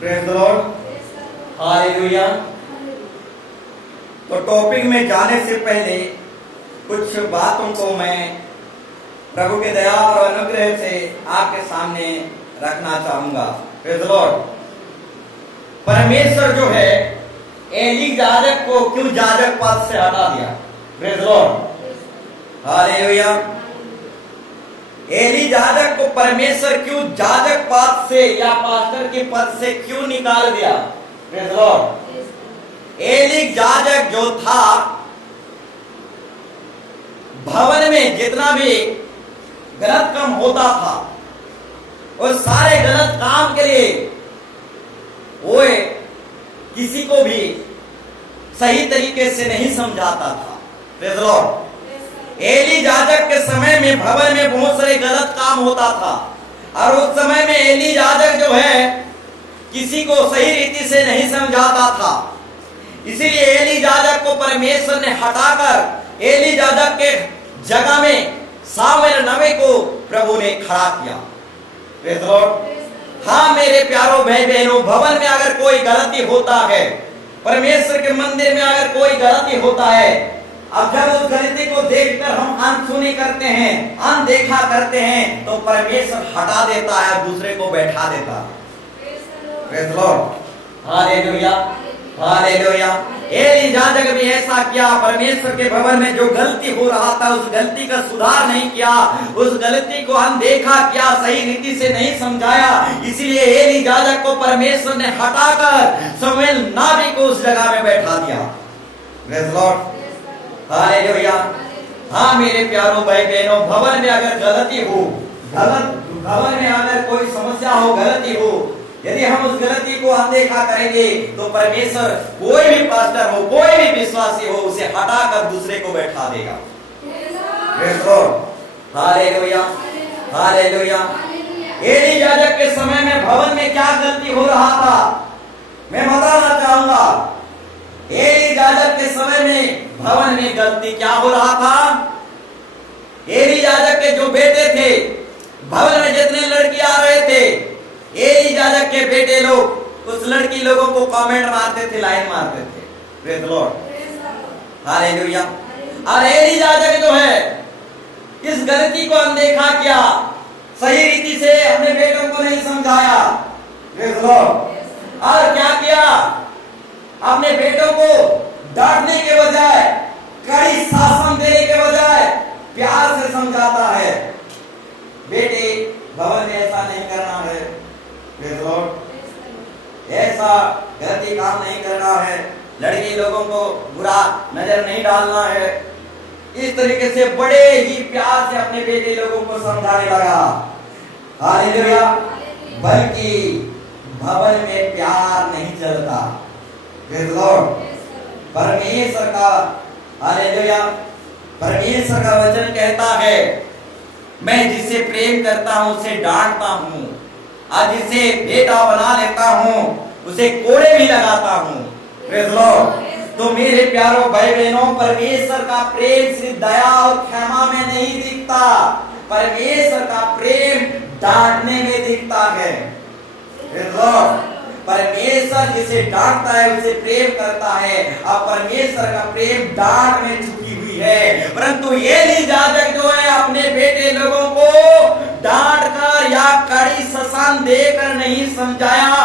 Praise the Lord, hallelujah. तो topic में जाने से पहले कुछ बातों को मैं प्रभु के दया और अनुग्रह से आपके सामने रखना चाहूंगा। Praise the Lord. परमेश्वर जो है एली याजक को क्यों याजक पद से हटा दिया? Praise the Lord, hallelujah. Eli याजक को परमेश्वर क्यों याजक पद से या पास्टर के पद से क्यों निकाल दिया? Praise the Lord. एली याजक जो था भवन में जितना भी गलत काम होता था और सारे गलत काम के लिए वो किसी को भी सही तरीके से नहीं समझाता था। Praise the Lord. एली याजक के समय में भवन में बहुत सारे गलत काम होता था और उस समय में एली याजक जो है किसी को सही रीति से नहीं समझाता था। इसीलिए एली याजक को परमेश्वर ने हटाकर एली याजक के जगह में सामुएल नबी को प्रभु ने खड़ा किया। Praise the Lord. हाँ मेरे प्यारों भाई बहनों, भवन में अगर कोई गलती होता है, परमेश्वर के मंदिर में अगर कोई गलती होता है, अब जब उस गलती को देखकर हम अनसुनी करते हैं, अनदेखा करते हैं, तो परमेश्वर हटा देता है, दूसरे को बैठा देता है। Praise the Lord, hallelujah, hallelujah. Eli याजक भी ऐसा किया। परमेश्वर के भवन में जो गलती हो रहा था उस गलती का सुधार नहीं किया, उस गलती को अनदेखा किया, सही रीति से नहीं समझाया। इसीलिए एली याजक को परमेश्वर ने हटाकर सामुएल नबी को उस जगह में बैठा दिया। Praise the Lord, hallelujah. हाँ मेरे प्यारों भाई बहनों, भवन में अगर गलती हो, भवन में अगर कोई समस्या हो, गलती हो, यदि हम उस गलती को अनदेखा करेंगे तो परमेश्वर कोई भी पास्टर हो, कोई भी विश्वासी हो, उसे हटाकर दूसरे को बैठा देगा। Praise the Lord, hallelujah, hallelujah. Eli याजक के समय में भवन में क्या गलती हो रहा था मैं बताना चाहूंगा। एली याजक के समय में भवन में गलती क्या हो रहा था? एली याजक के जो बेटे थे, भवन में जितने लड़की आ रहे थे, एली याजक के बेटे लोग उस लड़की लोगों को कमेंट मारते थे, लाइन मारते थे। Praise the Lord, hallelujah. और एली याजक जो है इस गलती को अनदेखा किया, सही रीति से अपने बेटों को नहीं समझाया। Praise the Lord. और क्या किया? अपने बेटों को डांटने के बजाय, कड़ी शासन देने के बजाय प्यार से समझाता है, बेटे भवन में ऐसा नहीं करना है। Praise the Lord. ऐसा गलती काम नहीं करना है, लड़की लोगों को बुरा नजर नहीं डालना है। इस तरीके से बड़े ही प्यार से अपने बेटे लोगों को समझाने लगा। हालेलुया। बल्कि भवन में प्यार नहीं चलता। Praise the Lord. परमेश्वर का, हालेलुया, परमेश्वर का वचन कहता है मैं जिसे प्रेम करता हूं उसे डांटता हूं और जिसे बेटा बना लेता हूं उसे कोड़े भी लगाता हूं। Praise the Lord. तो मेरे प्यारों भाई बहनों, परमेश्वर का प्रेम सिर्फ दया और क्षमा में नहीं दिखता, परमेश्वर का प्रेम डांटने में दिखता है। Praise the Lord. परमेश्वर जिसे डांटता है उसे प्रेम करता है और परमेश्वर का प्रेम डांट में छुपी हुई है। परंतु एली याजक जो है अपने बेटे लोगों को डांट कर या कड़ी शासन देकर नहीं समझाया।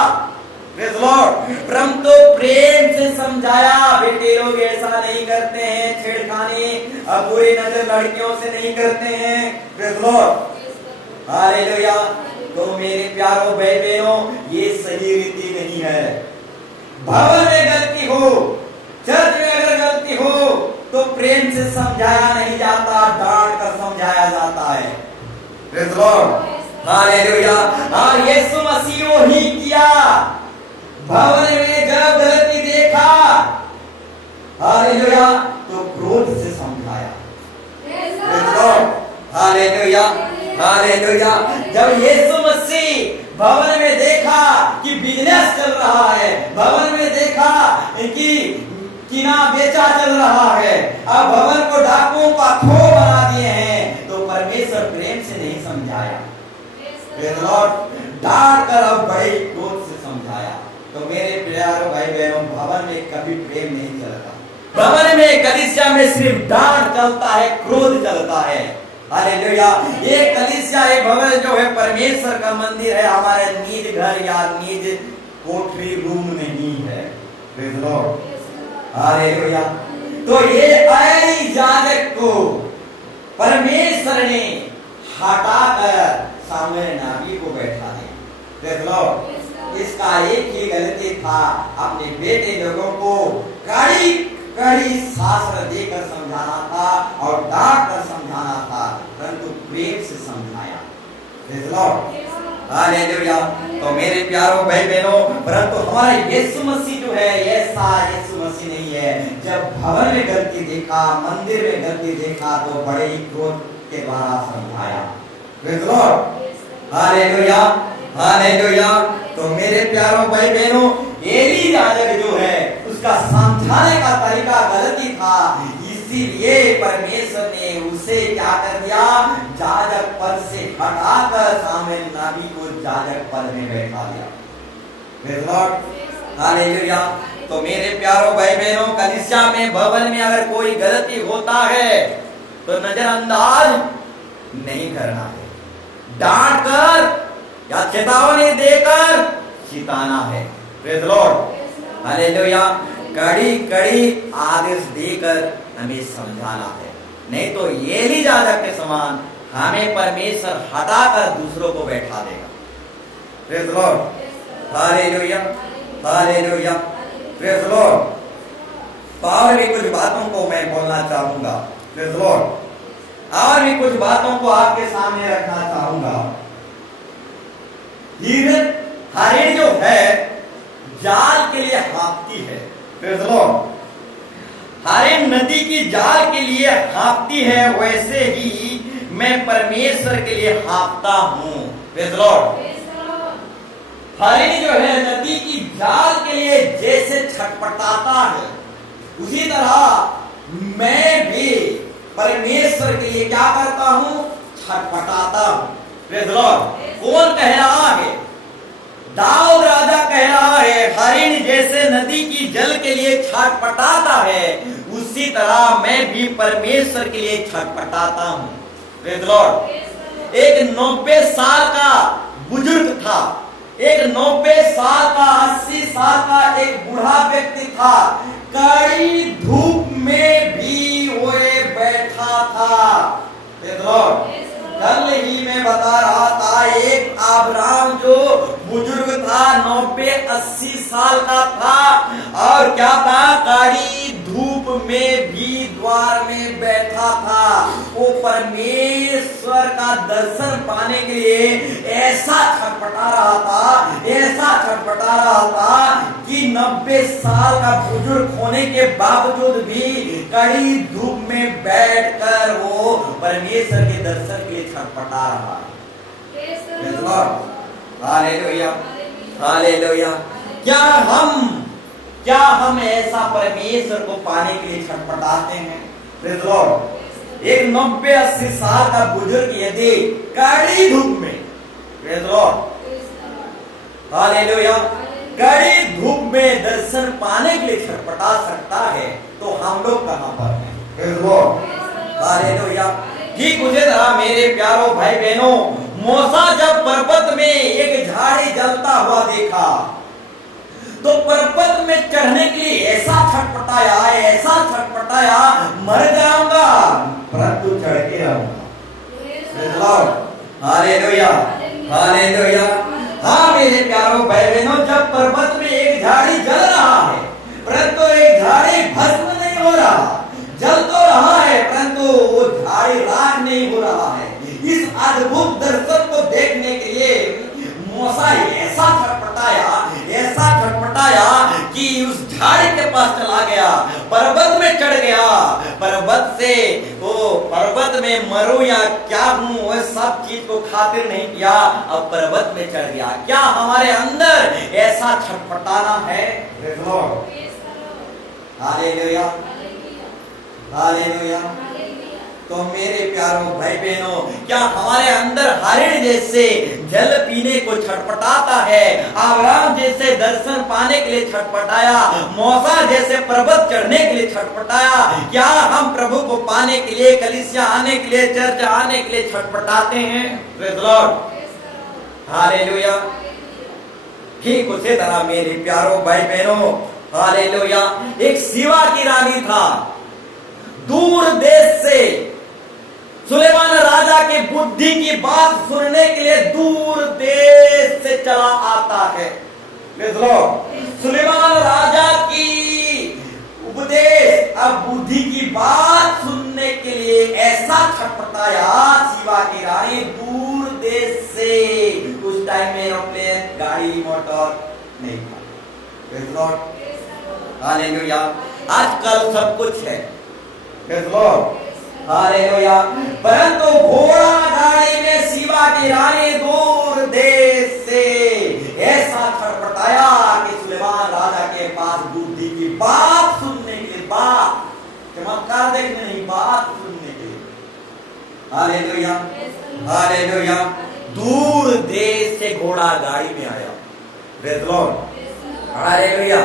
Praise the Lord. परंतु प्रेम से समझाया। बेटे लोग ऐसा नहीं करते हैं, छेड़खानी और बुरी नजर लड़कियों से नहीं करते हैं। Praise the Lord, hallelujah. तो मेरे प्यारों भाई बहनों, ये सही रीति नहीं है। भवन में गलती हो, चर्च में अगर गलती हो तो प्रेम से समझाया नहीं जाता, डांट कर समझाया जाता है। Praise the Lord, hallelujah. और यीशु मसीह वही किया। भवन में जब गलती देखा, हालेलुया, तो क्रोध से समझाया। Praise the Lord, hallelujah, hallelujah. जब यीशु मसीह भवन में देखा कि बिजनेस चल रहा है, भवन में देखा कि कीना बेचा चल रहा है, अब भवन को डाकुओं का खो बना दिए हैं, तो परमेश्वर प्रेम से नहीं समझाया, डांट कर अब बड़े क्रोध से समझाया। कभी प्रेम नहीं चलता। भवन में, कलीसिया में सिर्फ डांट चलता है, क्रोध चलता है। हालेलुया। ये कलीसिया, ये भवन जो है परमेश्वर का मंदिर है, हमारे निज घर या निज कोठरी रूम नहीं है। Praise Lord. हालेलुया। तो ये एली याजक को परमेश्वर ने हटाकर सामने नाबी को बैठा दिया। Praise Lord. इसका एक ही गलती था, अपने बेटे लोगों को कड़ी कड़ी शास्त्र देकर समझाना था और डांट कर समझाना था, परंतु प्रेम से समझाया। Praise Lord. हालेलुया। तो मेरे प्यारों भाई बहनों, परंतु हमारा यीशु मसीह जो है, ऐसा यीशु मसीह नहीं है। जब भवन में गलती देखा, मंदिर में गलती देखा, तो बड़े ही क्रोध के द्वारा समझाया। Praise Lord. हालेलुया। हालेलुया। तो मेरे प्यारों भाई बहनों, एली याजक जो है उसका समझाने का तरीका गलती था, इसीलिए परमेश्वर ने उसे क्या कर दिया, याजक पद से हटाकर सामने नाबी को याजक पद में बैठा दिया। Praise Lord. हालेलुया। तो मेरे प्यारों भाई बहनों, कलीसिया में, भवन में अगर कोई गलती होता है तो नजरअंदाज नहीं करना है, डांट कर या चेतावनी देकर चिताना है। Praise Lord. हालेलुया। कड़ी कड़ी आदेश देकर हमें समझाना है, नहीं तो एली याजक के समान हमें परमेश्वर हटाकर दूसरों को बैठा देगा। Praise Lord. Hallelujah. Hallelujah. Praise Lord. और भी कुछ बातों को मैं बोलना चाहूंगा। Praise Lord. और भी कुछ बातों को आपके सामने रखना चाहूंगा। हरिण जो है जाल के लिए हाँफती है। Praise Lord. हरिण नदी की जाल के लिए हाँफती है, वैसे ही मैं परमेश्वर के लिए हाँफता हूं। Praise Lord. हरिण जो है नदी की जाल के लिए जैसे छटपटाता है, उसी तरह मैं भी परमेश्वर के लिए क्या करता हूं, छटपटाता हूं। Praise Lord. कौन कह रहा है? दाऊद राजा कह रहा है, हरिण जैसे नदी की जल के लिए छटपटाता है, उसी तरह मैं भी परमेश्वर के लिए छटपटाता हूं। Praise Lord. एक 90 साल का बुजुर्ग था, एक 90 साल का, 80 साल का एक बूढ़ा व्यक्ति था, कड़ी धूप में भी वो बैठा था। Praise Lord. कल ही मैं बता रहा था, एक अब्राहम जो बुजुर्ग था, 90-80 साल का था, और क्या था, कड़ी धूप में भी द्वार में बैठा था। वो परमेश्वर का दर्शन पाने के लिए ऐसा छटपटा रहा था, ऐसा छटपटा रहा था कि 90 साल का बुजुर्ग होने के बावजूद भी कड़ी धूप में बैठकर वो परमेश्वर के दर्शन के लिए छटपटा रहा है। हालेलुया। हालेलुया। क्या हम ऐसा परमेश्वर को पाने के लिए छटपटाते हैं? Praise Lord. एक 90-80 साल का बुजुर्ग यदि कड़ी धूप में, प्रेज़ लॉर्ड, हालेलुया, कड़ी धूप में दर्शन पाने के लिए छटपटा सकता है, तो हम लोग कहां पर हैं? Praise Lord. हालेलुया। ठीक उसी तरह मेरे प्यारों भाई बहनों, मूसा जब पर्वत में एक झाड़ी जलता हुआ देखा, तो पर्वत में चढ़ने के लिए ऐसा छटपटाया, ऐसा छटपटाया, मर जाऊंगा परंतु चढ़ के रहूंगा। हालेलुया। हालेलुया। हाँ मेरे प्यारों भाई बहनों, जब पर्वत में एक झाड़ी जल रहा है, परंतु एक झाड़ी भस्म नहीं हो रहा, जल तो रहा है परंतु वो झाड़ी राख नहीं हो रहा है। इस अद्भुत दर्शन को देखने के लिए मूसा ऐसा छटपटाया, ऐसा छटपटाया कि उस झाड़ी के पास चला गया, पर्वत में चढ़ गया, पर्वत से वो पर्वत में मरूं या क्या हूं, वह सब चीज को खातिर नहीं किया, अब पर्वत में चढ़ गया। क्या हमारे अंदर ऐसा छटपटाना है? हालेलुया। हालेलुया। तो मेरे प्यारों भाई बहनों, क्या हमारे अंदर हरिण जैसे जल पीने को छटपटाता है, अब्राहम जैसे जैसे दर्शन पाने के लिए छटपटाया, मूसा जैसे पर्वत चढ़ने के लिए छटपटाया, क्या हम प्रभु को पाने के लिए, कलीसिया आने के लिए, चर्च आने के लिए छटपटाते हैं? Praise the Lord, hallelujah. ठीक उसी तरह मेरे प्यारो भाई बहनों, हालेलुया, एक सीवा की रानी था, दूर देश से सुलेमान राजा के बुद्धि की बात सुनने के लिए दूर देश से चला आता है। सुलेमान राजा की उपदेश, अब बुद्धि की बात सुनने के लिए ऐसा छटपटाया सीवा की रानी दूर देश से। उस टाइम में एरोप्लेन, गाड़ी, मोटर नहीं था। हालेलुया, आजकल सब कुछ है, हालेलुया, परंतु घोड़ा गाड़ी में सीवा की रानी दूर देश से ऐसा छटपटाया कि सुलेमान राजा के पास बुद्धि की बात सुनने के लिए, बात चमत्कार देखने नहीं, बात सुनने के लिए, हालेलुया, हालेलुया, दूर देश से घोड़ा गाड़ी में आया। Praise the Lord, hallelujah.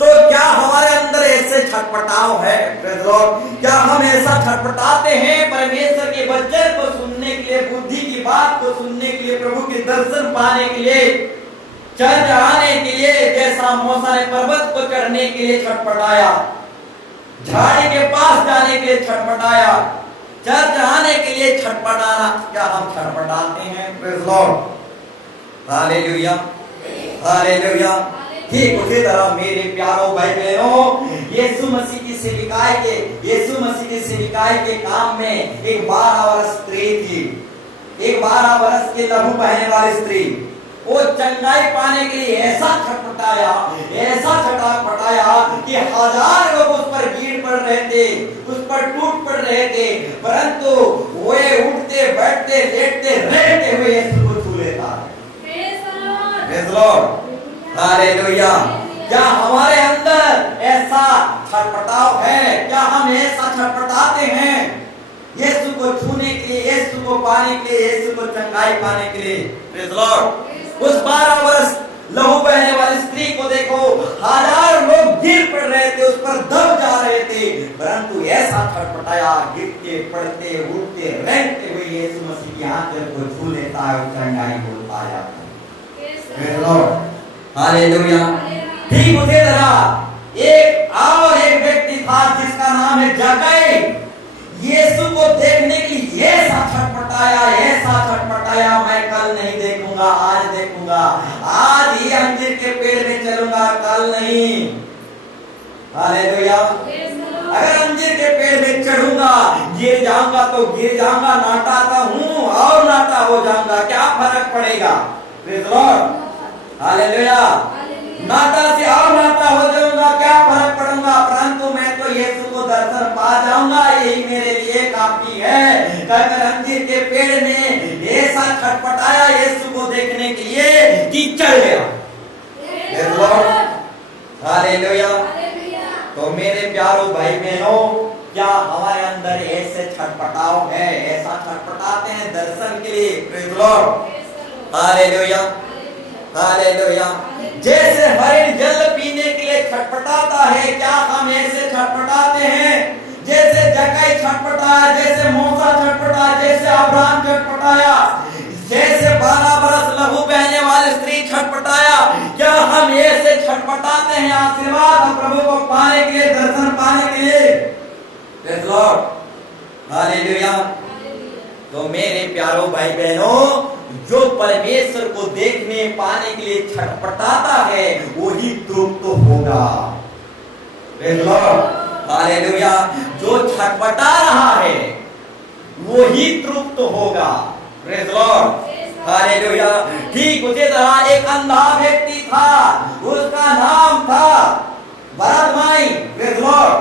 तो क्या हमारे अंदर ऐसे छटपटाव है? प्रेज़ द लॉर्ड, क्या हम ऐसा छटपटाते हैं परमेश्वर के वचन को सुनने के लिए, बुद्धि की बात को सुनने के लिए, प्रभु के दर्शन पाने के लिए, चर्च आने के लिए, जैसा मूसा ने पर्वत को चढ़ने के लिए छटपटाया, झाड़ी के पास जाने के लिए छटपटाया, चर्च आने के लिए छटपटाना, क्या हम छटपटाते हैं? Praise the Lord, hallelujah, hallelujah. ठीक उसी तरह मेरे प्यारो भाई बहनों, यीशु मसीह की सेविकाई के काम में एक 12 वर्ष स्त्री थी, एक 12 वर्ष के लहू बहने वाली स्त्री, वो चंगाई पाने के लिए ऐसा छटपटाया, ऐसा छटपटाया कि 1000 लोग उस पर गिर पड़ रहे थे, उस पर टूट पड़ रहे थे, परंतु वे उठते, बैठते, लेटते, रहते हुए यीशु को छू लेता। Praise the Lord, hallelujah. क्या हमारे अंदर ऐसा छटपटाव है? क्या हम ऐसा छटपटाते हैं यीशु को छूने के लिए, यीशु को पाने के लिए, यीशु को चंगाई पाने के लिए? Praise the Lord. उस 12 वर्ष लहू बहने वाली स्त्री को देखो, 1000 लोग गिर पड़ रहे थे, उस पर दब जा रहे थे, परंतु ऐसा छटपटाया, गिरते, पड़ते, उठते, रहते हुए यीशु मसीह की आंचल को छू लेता है, चंगाई को पाया। Praise the Lord, hallelujah. ठीक उसी तरह एक व्यक्ति था जिसका नाम है जक्कई, यीशु को देखने के लिए ऐसा छटपटाया, मैं कल नहीं देखूंगा, आज देखूंगा, आज ही अंजीर के पेड़ में चलूंगा, कल नहीं। हालेलुया। अगर अंजीर के पेड़ में चढ़ूंगा, गिर जाऊंगा तो गिर जाऊंगा, नाटा तो हूं और नाटा हो जाऊंगा, क्या फर्क पड़ेगा? Praise the Lord, hallelujah. नाटा से और नाटा हो जाऊंगा, क्या फर्क पड़ूंगा, परंतु मैं तो यीशु को दर्शन पा जाऊंगा, यही मेरे लिए काफी है। कहकर अंजीर के पेड़ में ऐसा छटपटाया यीशु को देखने के लिए कि चढ़ गया। Praise the Lord, hallelujah. तो मेरे प्यारो भाई बहनों, क्या हमारे अंदर ऐसे छटपटाव है? ऐसा छटपटाते हैं दर्शन के लिए? Praise the Lord, hallelujah, hallelujah. जैसे हरिण जल पीने के लिए छटपटाता है, क्या हम ऐसे छटपटाते हैं जैसे जक्कई छटपटाया, जैसे मूसा छटपटाया, जैसे अब्राहम छटपटाया, जैसे 12 वर्ष लहू बहने वाली स्त्री छटपटाया? क्या हम ऐसे छटपटाते हैं आशीर्वाद प्रभु को पाने के लिए, दर्शन पाने के लिए? Praise the Lord, hallelujah. तो मेरे प्यारो भाई बहनों, जो परमेश्वर को देखने पाने के लिए छटपटाता है वही तृप्त होगा। Praise the Lord, hallelujah. जो छटपटा रहा है वही तृप्त होगा। Praise the Lord, hallelujah. ठीक उसी तरह एक अंधा व्यक्ति था, उसका नाम था बरतमाई। प्रेज़ द लॉर्ड,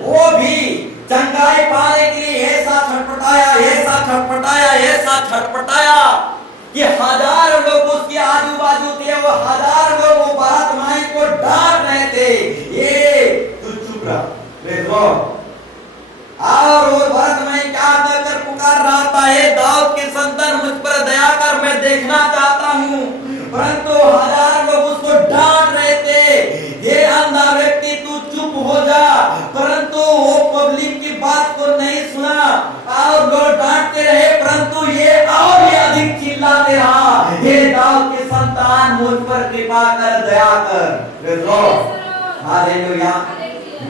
वो भी चंगाई पाने के लिए ऐसा छटपटाया, ऐसा छटपटाया, ऐसा छटपटाया कि 1000 लोग उसके आजू बाजू थे, वो 1000 लोग वो बरतमाई को डांट रहे थे, ये तू चुप रहा। Praise the Lord. और वो बरतमाई क्या कर पुकार रहा था, हे दाऊद के संतान, मुझ पर दया कर, मैं देखना चाहता हूँ, परंतु 1000 लोग उसको शैतान मुझ पर कृपा कर, दया कर। Praise Lord, hallelujah.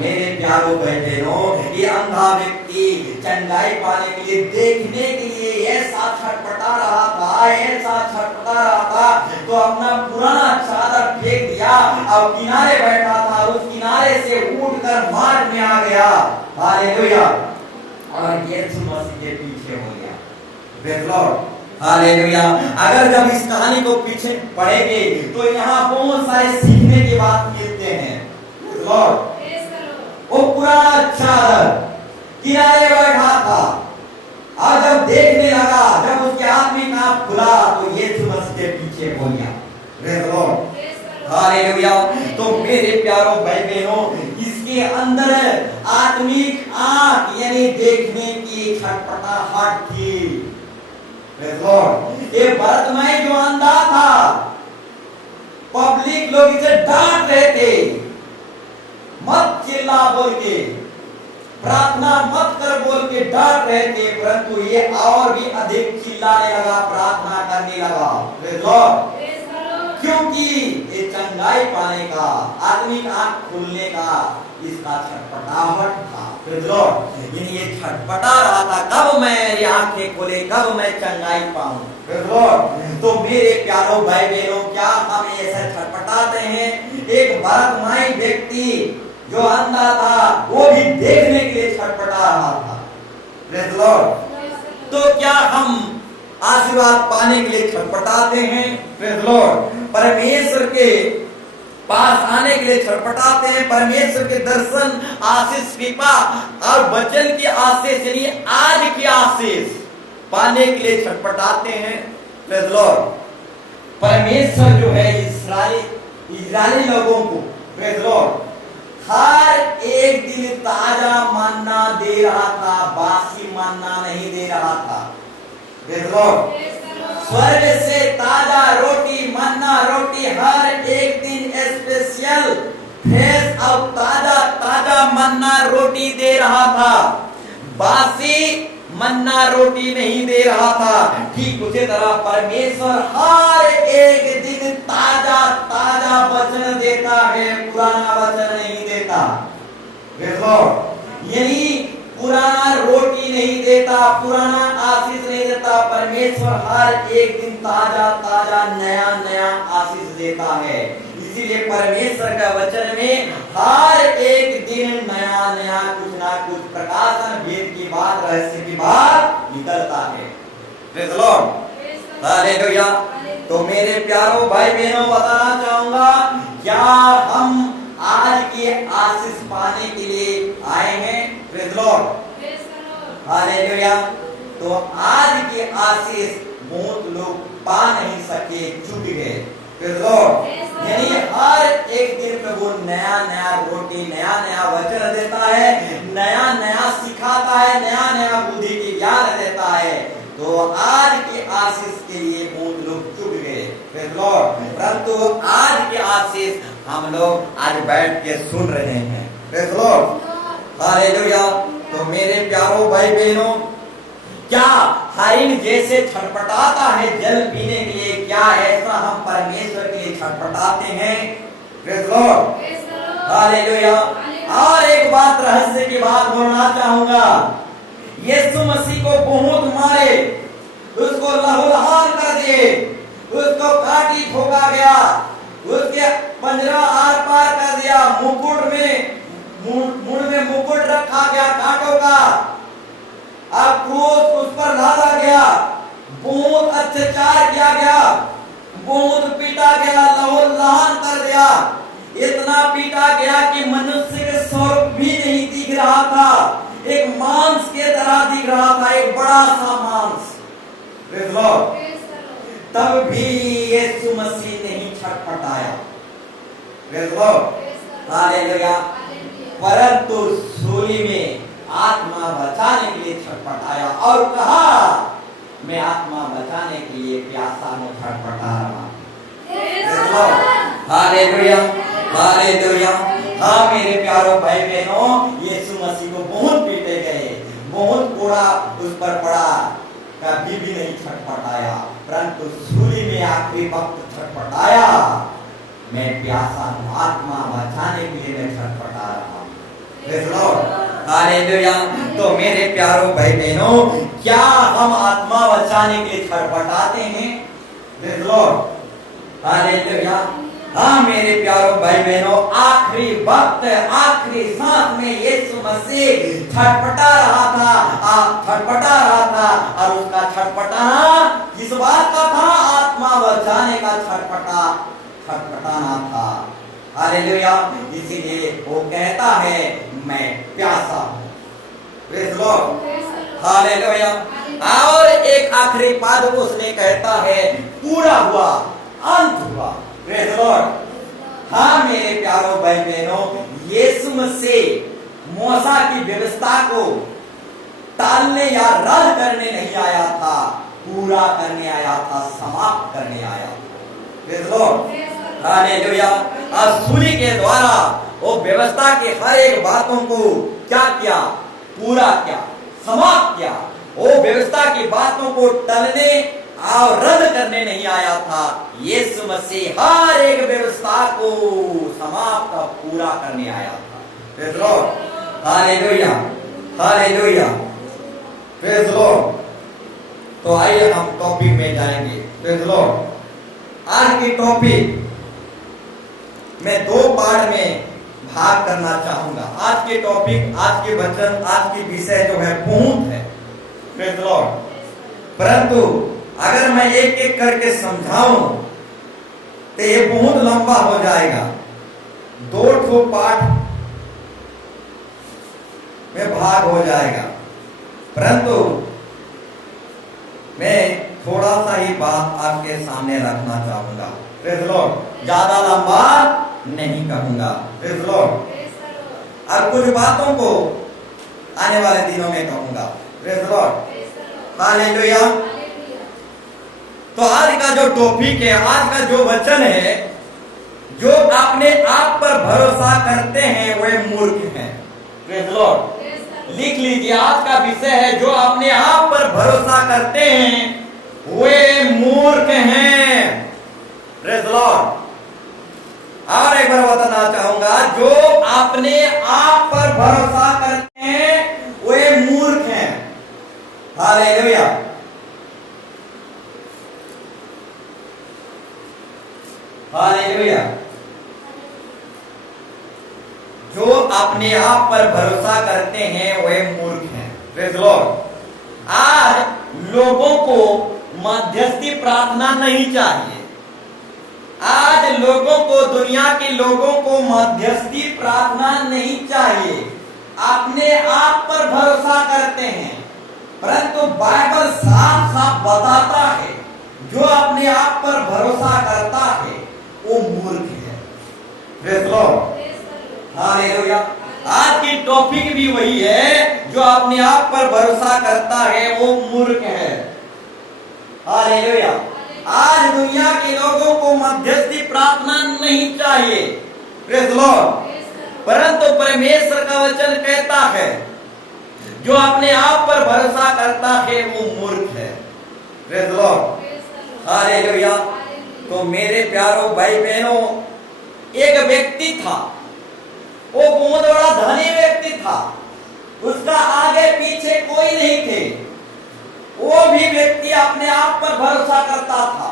मेरे प्यारों बहनों, ये अंधा व्यक्ति चंगाई पाने के लिए, देखने के लिए ऐसा छटपटा रहा था, ऐसा छटपटा रहा था, तो अपना पुराना चादर फेंक दिया और किनारे बैठा था, उस किनारे से उठकर मार्ग में आ गया। हालेलुया। और यीशु मसीह के पीछे हो गया। Praise Lord, hallelujah. अगर जब इस कहानी को पीछे पढ़ेंगे तो यहाँ बहुत सारे सीखने की बात मिलते हैं। प्रेज़ लॉर्ड, वो पुराना चादर किनारे बैठा था और जब देखने लगा, जब उसके आत्मिक आंख खुला तो यीशु मसीह के पीछे हो गया। Praise Lord, hallelujah. तो मेरे प्यारों भाई बहनों, इसके अंदर आत्मिक आंख यानी देखने की छटपटाहट थी। प्रेज़ लॉर्ड, ये भरतमय जो अंधा था, पब्लिक लोग इसे डांट रहे थे, मत चिल्ला बोल के, प्रार्थना मत कर बोल के डांट रहे थे, परंतु ये और भी अधिक चिल्लाने लगा, प्रार्थना करने लगा। प्रेज़ लॉर्ड, क्योंकि ये चंगाई पाने का, आत्मिक आंख खुलने का इसका छटपटाहट था। प्रेज़ लॉर्ड, ये छटपटा रहा था, कब मेरी आंखें खुले, कब मैं चंगाई पाऊं। प्रेज़ लॉर्ड, तो मेरे प्यारों भाई बहनों, क्या हम ऐसा छटपटाते हैं? एक भरतमय व्यक्ति जो अंधा था, वो भी देखने के लिए छटपटा रहा था। प्रेज़ लॉर्ड, तो क्या हम आशीर्वाद पाने के लिए छटपटाते हैं? प्रेज़ लॉर्ड, परमेश्वर के पास आने के लिए छटपटाते हैं, परमेश्वर के दर्शन, आशीष, कृपा और वचन की आशीष यानी आज की आशीष पाने के लिए छटपटाते हैं। प्रेज़ लॉर्ड, परमेश्वर जो है इस्राएली लोगों को, प्रेज़ लॉर्ड, हर एक दिन ताजा मन्ना दे रहा था, बासी मन्ना नहीं दे रहा था। प्रेज़ लॉर्ड, स्वर्ग से ताजा रोटी, मन्ना रोटी हर एक दिन स्पेशल फ्रेश और ताजा ताजा मन्ना रोटी दे रहा था, बासी मन्ना रोटी नहीं दे रहा था। ठीक उसी तरह परमेश्वर हर एक दिन ताजा ताजा वचन देता है, पुराना वचन नहीं देता। प्रेज़ लॉर्ड, यानी पुराना रोटी नहीं देता, पुराना आशीष नहीं देता। परमेश्वर हर एक दिन ताजा ताजा नया नया आशीष देता है। इसीलिए परमेश्वर का वचन में हर एक दिन नया नया कुछ ना कुछ प्रकाशन, भेद की बात, रहस्य की बात निकलता है। Praise Lord, hallelujah. तो मेरे प्यारों भाई बहनों, बताना चाहूंगा, क्या हम आज की आशीष पाने के लिए आए हैं? Praise Lord, hallelujah. तो आज की आशीष बहुत लोग पा नहीं सके, चूक गए। प्रेज़ लॉर्ड, यानी हर एक दिन प्रभु नया नया रोटी, नया नया वचन देता है, नया नया सिखाता है, नया नया बुद्धि की ज्ञान देता है। तो आज की आशीष के लिए बहुत लोग चूक गए। प्रेज़ लॉर्ड, परंतु आज की आशीष हम लोग आज बैठ के सुन रहे हैं। Praise Lord, hallelujah. तो मेरे प्यारों भाई बहनों, क्या हरिण जैसे छटपटाता है जल पीने के लिए, क्या ऐसा हम परमेश्वर के लिए छटपटाते हैं? Praise Lord, hallelujah. और एक बात, रहस्य की बात बोलना चाहूंगा, यीशु मसीह को बहुत मारे, उसको लहूलुहान कर दिए, उसको काटी ठोका गया, उसके पंजरा आर पार कर दिया, मुकुट में मुंड में मुकुट रखा गया कांटों का, अब क्रूस उस पर लादा गया, बहुत अत्याचार किया गया, बहुत पीटा गया, लहूलुहान कर दिया। इतना पीटा गया कि मनुष्य के स्वरूप भी नहीं दिख रहा था, एक मांस के तरह दिख रहा था, एक बड़ा सा मांस। प्रेज़ लॉर्ड, तब भी यीशु मसीह नहीं छटपटाया। Praise Lord, hallelujah. परंतु सूली में आत्मा बचाने के लिए छटपटाया और कहा, मैं आत्मा बचाने के लिए प्यासा हूं, छटपटा रहा। Hallelujah, hallelujah. हाँ मेरे प्यारों भाई बहनों, यीशु मसीह को बहुत पीटे गए, बहुत कोड़ा उस पर पड़ा, कभी भी नहीं छटपटाया, परंतु सूली में आखिरी वक्त छटपटाया। मैं प्यासा हूं, आत्मा बचाने के लिए मैं छटपटा रहा हूं। Praise the Lord, hallelujah. तो मेरे प्यारों भाई बहनों, क्या हम आत्मा बचाने के लिए छटपटाते हैं? Praise the Lord, hallelujah. हाँ मेरे प्यारों भाई बहनों, आखिरी वक्त, आखिरी सांस में यीशु मसीह छटपटा रहा था और उसका छटपटाना किस बात का था? आत्मा बचाने का छटपटाना था। हालेलुया। इसीलिए वो कहता है मैं प्यासा हूं। Praise the Lord, hallelujah. और एक आखिरी पद उसने कहता है पूरा हुआ, अंत हुआ। Praise the Lord. हाँ मेरे प्यारों भाई बहनों, यीशु मसीह मूसा की व्यवस्था को टालने या रद्द करने नहीं आया था, पूरा करने आया था, समाप्त करने आया था। Praise the Lord, hallelujah. और सूली के द्वारा वो व्यवस्था के हर एक बातों को क्या किया? पूरा किया, समाप्त किया। वो व्यवस्था की बातों को टलने और रद्द करने नहीं आया था। यीशु मसीह हर एक व्यवस्था को समाप्त और पूरा करने आया था। Praise the Lord, hallelujah, hallelujah, praise the Lord. तो आइए हम टॉपिक में जाएंगे। Praise the Lord. आज की टॉपिक मैं दो पार्ट में भाग करना चाहूंगा। आज के टॉपिक, आज के वचन, आज की विषय जो है बहुत है। Praise the Lord. परंतु अगर मैं एक एक करके समझाऊं तो ये बहुत लंबा हो जाएगा। दो ठो पाठ में भाग हो जाएगा। परंतु मैं थोड़ा सा ही बात आपके सामने रखना चाहूंगा। Praise the Lord. ज्यादा लंबा नहीं कहूंगा। Praise the Lord. अब कुछ बातों को आने वाले दिनों में कहूंगा। Praise the Lord, hallelujah. तो आज का जो टॉपिक है, आज का जो वचन है, जो अपने आप पर भरोसा करते हैं वे मूर्ख हैं। Praise the Lord. लिख लीजिए, आज का विषय है जो अपने आप पर भरोसा करते हैं वे मूर्ख हैं। Praise the Lord. और एक बार बताना चाहूंगा, जो अपने आप पर भरोसा करते हैं वे मूर्ख हैं। हालेलुया। हालेलुया। जो अपने आप पर भरोसा करते हैं वे मूर्ख हैं। Praise the Lord. आज लोगों को मध्यस्थी प्रार्थना नहीं चाहिए। आज लोगों को, दुनिया के लोगों को मध्यस्थी प्रार्थना नहीं चाहिए। अपने आप पर भरोसा करते हैं, परंतु बाइबल साफ साफ बताता है जो अपने आप पर भरोसा करता है वो मूर्ख है। Praise the Lord, hallelujah. आज की टॉपिक भी वही है, जो अपने आप पर भरोसा करता है वो मूर्ख है। हालेलुया। आज दुनिया के लोगों को मध्यस्थी प्रार्थना नहीं चाहिए। Praise the Lord. परंतु परमेश्वर का वचन कहता है जो अपने आप पर भरोसा करता है वो मूर्ख है। Praise the Lord, hallelujah. तो मेरे प्यारों भाई बहनों, एक व्यक्ति था, वो बहुत बड़ा धनी व्यक्ति था, उसका आगे पीछे कोई नहीं थे। वो भी व्यक्ति अपने आप पर भरोसा करता था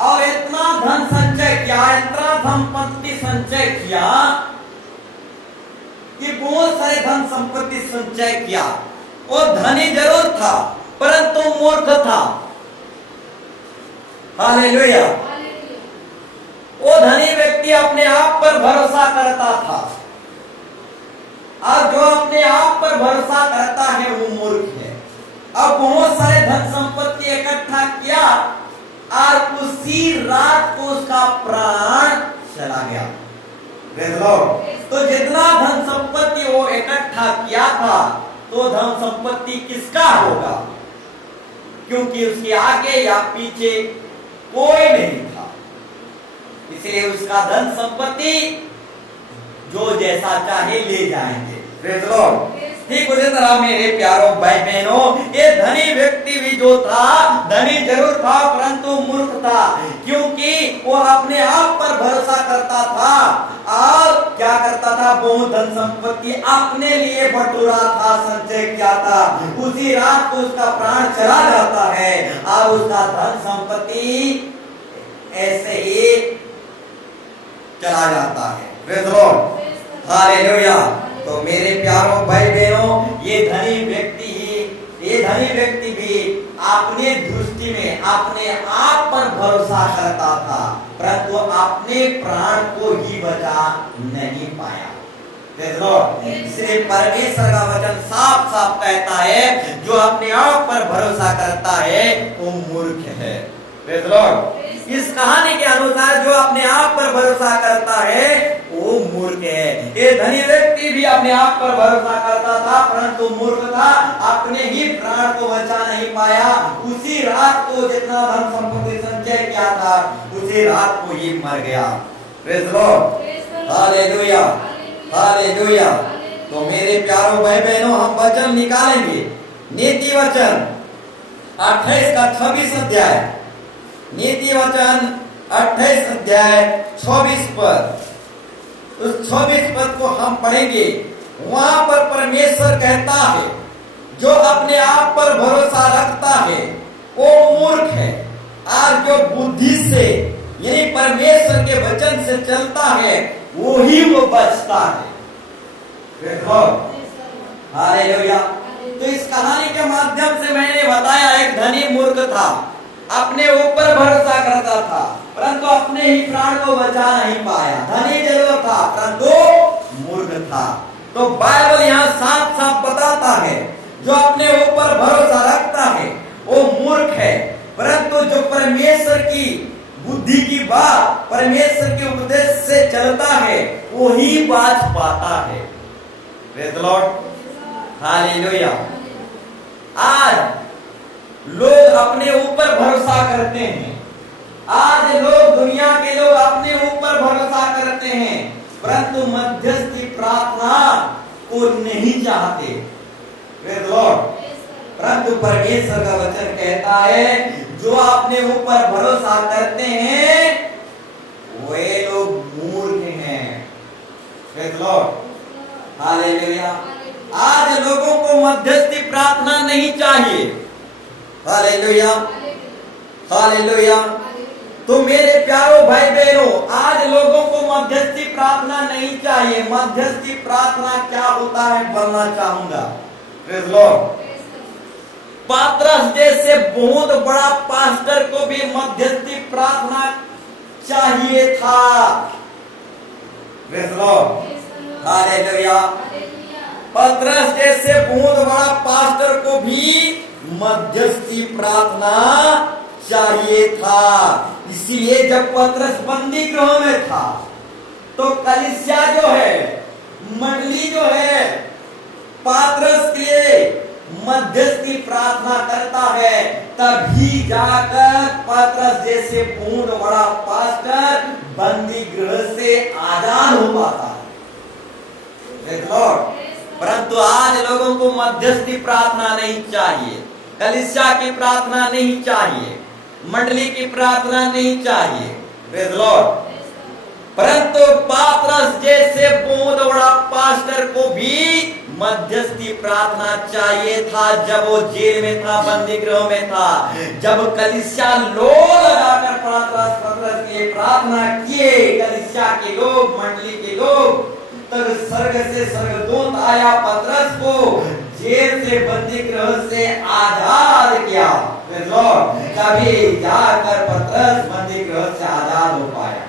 और इतना धन संचय किया, इतना संपत्ति संचय किया कि बहुत सारे धन संपत्ति संचय किया। वो धनी जरूर था परंतु मूर्ख था। हालेलुया। वो धनी व्यक्ति अपने आप पर भरोसा करता था और जो अपने आप पर भरोसा करता है वो मूर्ख है। अब बहुत सारे धन संपत्ति इकट्ठा किया और उसी रात को उसका प्राण चला गया। तो जितना धन संपत्ति वो इकट्ठा किया था तो धन संपत्ति किसका होगा, क्योंकि उसके आगे या पीछे कोई नहीं था। इसलिए उसका धन संपत्ति जो जैसा चाहे ले जाएंगे। Praise the Lord. ठीक उसी तरह मेरे प्यारों भाई बहनों, ये धनी व्यक्ति भी जो था, धनी जरूर था परंतु मूर्ख था, क्योंकि वो अपने आप पर भरोसा करता था और क्या करता था, बहुत धन संपत्ति अपने लिए बटोरा था, संचय किया था। उसी रात को उसका प्राण चला जाता है और उसका धन संपत्ति ऐसे ही चला जाता है। Praise the Lord, hallelujah. तो मेरे प्यारों भाई बहनों, ये धनी व्यक्ति भी अपने दृष्टि में अपने आप पर भरोसा करता था, परंतु अपने प्राण को ही बचा नहीं पाया। इसलिए परमेश्वर का वचन साफ साफ कहता है, जो अपने आप पर भरोसा करता है वो मूर्ख है। Praise the Lord. इस कहानी के अनुसार जो अपने आप पर भरोसा करता है वो मूर्ख है। ये धनी व्यक्ति भी अपने आप पर भरोसा करता था परंतु मूर्ख था, अपने ही प्राण को बचा नहीं पाया। उसी रात को जितना धन संपत्ति संचय किया था उसी रात को ही मर गया। Praise the Lord, hallelujah, hallelujah. तो मेरे प्यारों भाई बहनों, हम वचन निकालेंगे। नीति वचन 28 का 26 अध्याय, नीति वचन 28 अध्याय 24 पद, उस 24 पद को हम पढ़ेंगे। वहां पर परमेश्वर कहता है, जो अपने आप पर भरोसा रखता है वो मूर्ख है, और जो बुद्धि से यानी परमेश्वर के वचन से चलता है वो ही वो बचता है। हालेलुया। तो इस कहानी के माध्यम से मैंने बताया, एक धनी मूर्ख था, अपने ऊपर भरोसा करता था परंतु अपने ही प्राण को बचा नहीं पाया। धनी जरूर था परंतु मूर्ख था। तो बाइबल यहाँ साफ साफ बताता है, जो अपने ऊपर भरोसा रखता है वो मूर्ख है, परंतु जो परमेश्वर की बुद्धि की बात, परमेश्वर के उपदेश से चलता है वो ही बात पाता है। Praise the Lord, hallelujah. आज लोग अपने ऊपर भरोसा करते हैं, आज लोग, दुनिया के लोग अपने ऊपर भरोसा करते हैं परंतु मध्यस्थी प्रार्थना को नहीं चाहते। Praise the Lord. परंतु परमेश्वर का वचन कहता है, जो अपने ऊपर भरोसा करते हैं वे लोग मूर्ख हैं। Praise the Lord, hallelujah. आज लोगों को मध्यस्थी प्रार्थना नहीं चाहिए। Hallelujah, hallelujah. तो मेरे प्यारों भाई बहनों, आज लोगों को मध्यस्थी प्रार्थना नहीं चाहिए। मध्यस्थी प्रार्थना क्या होता है बोलना चाहूंगा। Praise the Lord. पात्रस जैसे बहुत बड़ा पास्टर को भी मध्यस्थी प्रार्थना चाहिए था। Praise the Lord, hallelujah. पतरस जैसे बहुत बड़ा पास्टर को भी मध्यस्थी प्रार्थना चाहिए था। इसलिए जब पतरस बंदी गृह में था तो कलीसिया जो है, मंडली जो है, पतरस के लिए मध्यस्थी प्रार्थना करता है, तभी जाकर पतरस जैसे बहुत बड़ा पास्टर बंदी गृह से आजाद हो पाता है। परंतु आज लोगों को मध्यस्थी प्रार्थना नहीं चाहिए, कलीसिया की प्रार्थना नहीं चाहिए, मंडली की प्रार्थना नहीं चाहिए। Praise the Lord. परंतु पतरस जैसे बहुत बड़ा पास्टर को भी मध्यस्थी प्रार्थना चाहिए था। जब वो जेल में था, बंदी गृह में था, जब कलीसिया लोग लगाकर पतरस के लिए प्रार्थना किए, कलीसिया के लोग, मंडली के लोग, तब स्वर्ग से स्वर्गदूत आया, पतरस को जेल से, बंदी गृह से आजाद किया। तभी जाकर पतरस बंदी गृह से आजाद हो पाया।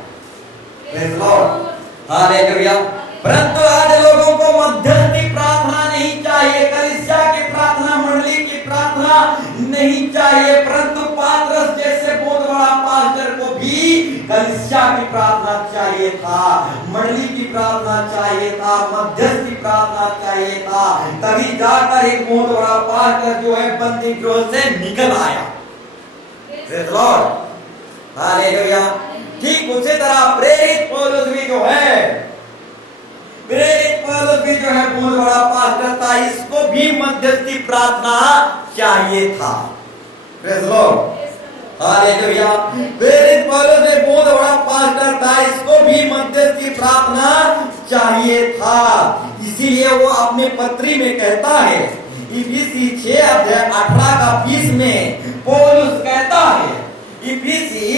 हालेलुया। परंतु आज लोगों को मध्यस्थी प्रार्थना नहीं चाहिए, कलीसिया की प्रार्थना, मंडली की प्रार्थना नहीं चाहिए, परंतु पतरस जैसे बहुत बड़ा पास्टर को भी कलीसिया की प्रार्थना चाहिए था, मंडली की प्रार्थना चाहिए था, मध्यस्थी प्रार्थना चाहिए था। तभी जाकर एक बहुत बड़ा पास्टर जो है बंदी गृह से निकल आया। Praise the Lord, hallelujah. ठीक उसी तरह प्रेरित पौलुस भी जो है, प्रेरित पौलुस भी जो है बहुत बड़ा पास्टर था, इसको प्रार्थना चाहिए था। Praise Lord, hallelujah. प्रेरित पौलुस ने बहुत बड़ा पास्टर था, इसको भी मध्यस्थी प्रार्थना चाहिए था। इसीलिए वो अपने पत्री में कहता है, इफिसी 6 अध्याय 18 का 20 में पौलुस कहता है, इफिसी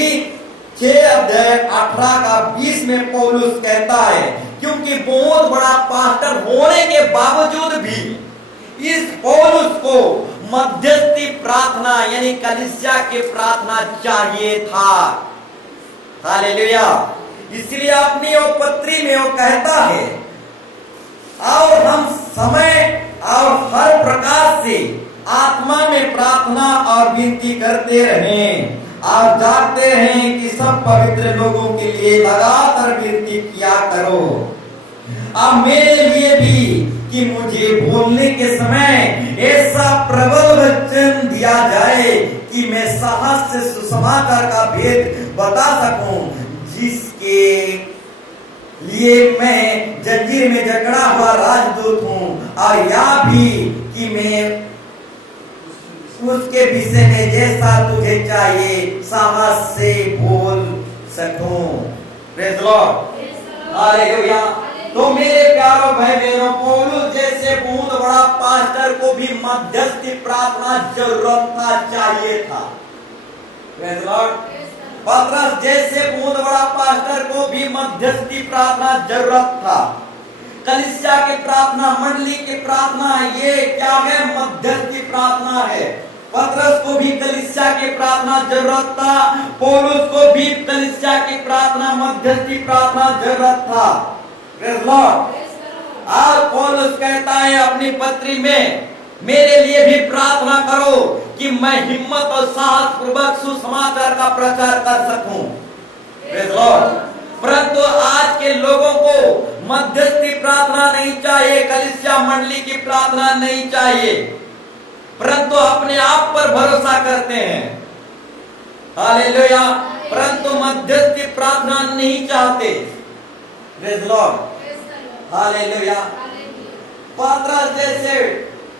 6 अध्याय 18 का 20 में पौलुस कहता है, क्योंकि बहुत बड़ा पास्टर होने के बावजूद भी इस पौलुस को मध्यस्थी प्रार्थना यानी कलीसिया की प्रार्थना चाहिए था। हालेलुया। इसलिए अपनी वो पत्री में वो कहता है, और हम समय और हर प्रकार से आत्मा में प्रार्थना और विनती करते रहें और जानते हैं कि सब पवित्र लोगों के लिए लगातार विनती किया करो। अब मेरे लिए भी कि मुझे बोलने के समय ऐसा प्रबल वचन दिया जाए कि मैं साहस से सुसमाचार का भेद बता सकूं, जिसके लिए मैं जंजीर में जकड़ा हुआ राजदूत हूं, और यह भी कि मैं उसके विषय में जैसा तुझे चाहिए साहस से बोल सकूं। Praise Lord, hallelujah. तो मेरे प्यारों भाई बहनों, पौलुस जैसे बहुत बड़ा पास्टर को भी मध्यस्थी प्रार्थना जरूरत था, चाहिए था। Praise Lord. पतरस जैसे बहुत बड़ा पास्टर को भी मध्यस्थी प्रार्थना जरूरत था। कलीसिया की प्रार्थना, मंडली की प्रार्थना, ये क्या है? मध्यस्थी प्रार्थना है। पतरस को भी कलीसिया की प्रार्थना जरूरत था, पौलुस को भी कलीसिया की प्रार्थना, मध्यस्थी प्रार्थना जरूरत था। Praise Lord. और पौलुस कहता है अपनी पत्री में, मेरे लिए भी प्रार्थना करो कि मैं हिम्मत और साहस पूर्वक सुसमाचार का प्रचार कर सकूं। Praise Lord. परंतु आज के लोगों को मध्यस्थी प्रार्थना नहीं चाहिए, कलीसिया मंडली की प्रार्थना नहीं चाहिए, परंतु अपने आप पर भरोसा करते हैं। हालेलुया। परंतु मध्यस्थी प्रार्थना नहीं चाहते। Praise Lord, hallelujah. पतरस जैसे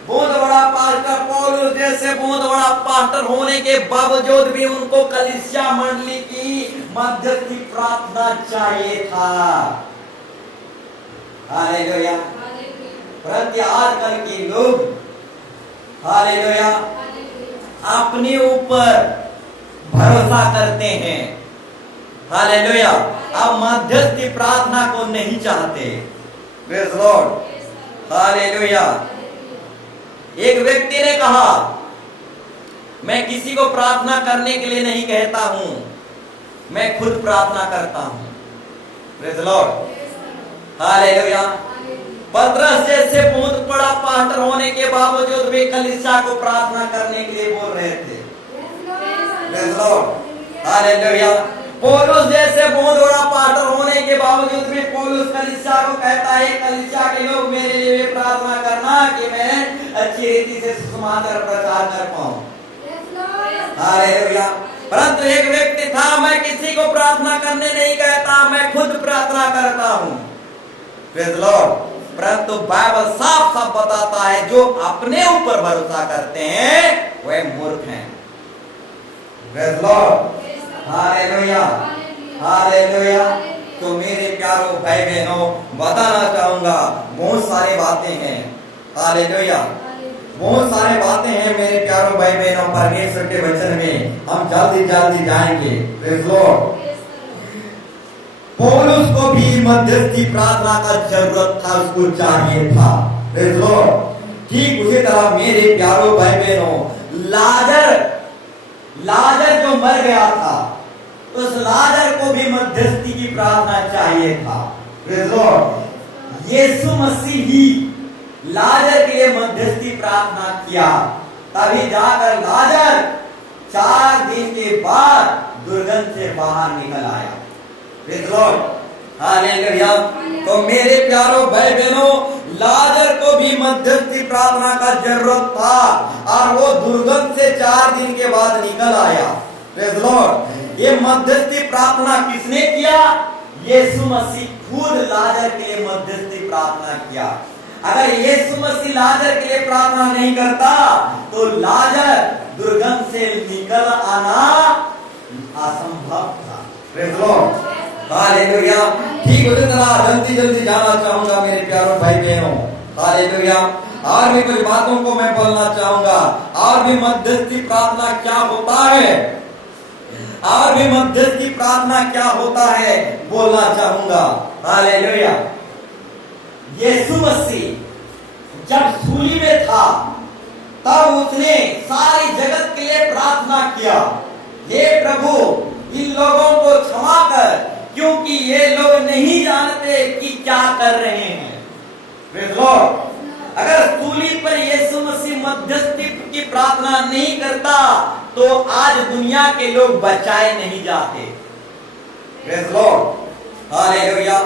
बहुत बड़ा पास्टर, पौलुस जैसे बहुत बड़ा पास्टर होने के बावजूद भी उनको कलीसिया मंडली की मध्यस्थी प्रार्थना चाहिए था। हालेलुया। परंतु आजकल के लोग, हालेलुया, अपने ऊपर भरोसा करते हैं। हालेलुया। अब मध्यस्थी प्रार्थना को नहीं चाहते। Praise Lord, hallelujah. एक व्यक्ति ने कहा, मैं किसी को प्रार्थना करने के लिए नहीं कहता हूं, मैं खुद प्रार्थना करता हूं। Praise Lord, hallelujah. पतरस जैसे बहुत बड़ा पास्टर होने के बावजूद भी कलीसिया को प्रार्थना करने के लिए बोल रहे थे। Praise Lord, hallelujah. पौलुस जैसे बहुत बड़ा पास्टर होने के बावजूद भी पौलुस कलीसिया को कहता है, कलीसिया के लोग मेरे लिए प्रार्थना करना कि मैं अच्छी रीति से सुसमाचार प्रचार कर पाऊं। हालेलुया। परंतु एक व्यक्ति था, मैं किसी को प्रार्थना करने नहीं कहता, मैं खुद प्रार्थना करता हूं। Praise Lord. परंतु बाइबल साफ साफ बताता है, जो अपने ऊपर भरोसा करते हैं वे मूर्ख हैं। Praise Lord, hallelujah, hallelujah. तो मेरे प्यारों भाई बहनों, बताना चाहूंगा, बहुत सारी बातें हैं। हालेलुया, बहुत सारी बातें हैं मेरे प्यारों भाई बहनों। परमेश्वर के वचन में हम जल्दी जल्दी जाएंगे। Praise Lord. पौलुस को भी मध्यस्थी प्रार्थना का जरूरत था, उसको चाहिए था। Praise Lord. ठीक उसी तरह मेरे प्यारों भाई बहनों, लाजर जो मर गया था, उस लाजर को भी मध्यस्थी की प्रार्थना चाहिए था। Praise Lord. यीशु मसीह ही लाजर के लिए मध्यस्थी प्रार्थना किया, तभी जाकर लाजर 4 दिन के बाद दुर्गंध से बाहर निकल आया। Praise Lord, hallelujah. तो मेरे प्यारों भाई बहनों, लाजर को भी मध्यस्थी प्रार्थना का जरूरत था, और वो दुर्गंध से 4 दिन के बाद निकल आया। Praise Lord. ये मध्यस्थी प्रार्थना किसने किया? यीशु मसीह खुद लाजर के लिए मध्यस्थी प्रार्थना किया। अगर यीशु मसीह लाजर के लिए प्रार्थना नहीं करता तो लाजर दुर्गंध से निकल आना असंभव था। Praise Lord, hallelujah. ठीक उसी तरह जल्दी जल्दी जाना चाहूंगा मेरे प्यारों भाई बहनों, हालेलुया। और भी कुछ बातों को मैं बोलना चाहूंगा, और भी मध्यस्थी प्रार्थना क्या होता है, और भी मध्यस्थी प्रार्थना क्या होता है बोलना चाहूंगा, हालेलुया। यीशु मसीह जब सूली में था तब उसने सारी जगत के लिए प्रार्थना किया, हे प्रभु इन लोगों को क्षमा कर, क्योंकि ये लोग नहीं जानते कि क्या कर रहे हैं। Praise Lord. अगर सूली पर यीशु मसीह मध्यस्थी की प्रार्थना नहीं करता तो आज दुनिया के लोग बचाए नहीं जाते। Praise Lord, hallelujah.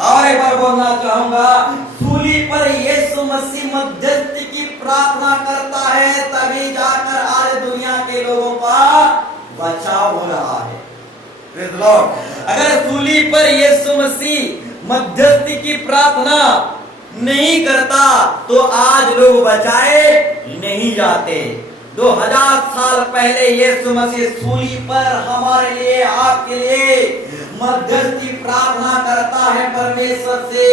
और एक बार बोलना चाहूंगा, सूली पर यीशु मसीह मध्यस्थी की प्रार्थना करता है, तभी जाकर आज दुनिया के लोगों का बचाव हो रहा है। Praise Lord. अगर सूली पर यीशु मसीह मध्यस्थी की प्रार्थना नहीं करता तो आज लोग बचाए नहीं जाते। 2000 साल पहले यीशु मसीह सूली पर हमारे लिए, आपके लिए मध्यस्थी प्रार्थना करता है, परमेश्वर से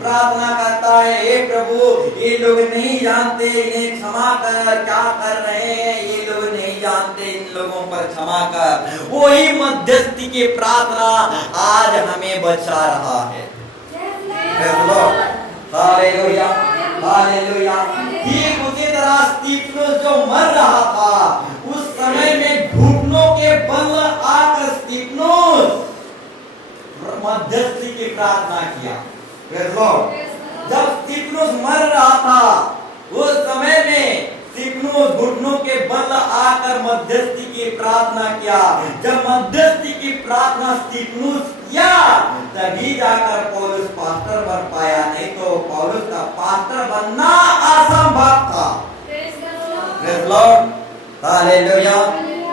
प्रार्थना करता है, हे प्रभु ये लोग नहीं जानते, इन्हें क्षमा कर, क्या कर रहे हैं ये लोग नहीं जानते, इन लोगों पर क्षमा कर। वही मध्यस्थी की प्रार्थना आज हमें बचा रहा है। Hallelujah, hallelujah. ठीक उसी तरह स्तिफनुस जो मर रहा था, उस समय में घुटनों के बल आकर स्तिफनुस मध्यस्थी की प्रार्थना किया। Praise Lord. जब स्तिफनुस मर रहा था उस समय में स्तिफनुस घुटनों के बल आकर मध्यस्थी की प्रार्थना किया। जब मध्यस्थी की प्रार्थना स्तिफनुस किया तभी जाकर पौलुस पास्टर बन पाया, नहीं तो पौलुस का पास्टर बनना असंभव था। Praise Lord, hallelujah,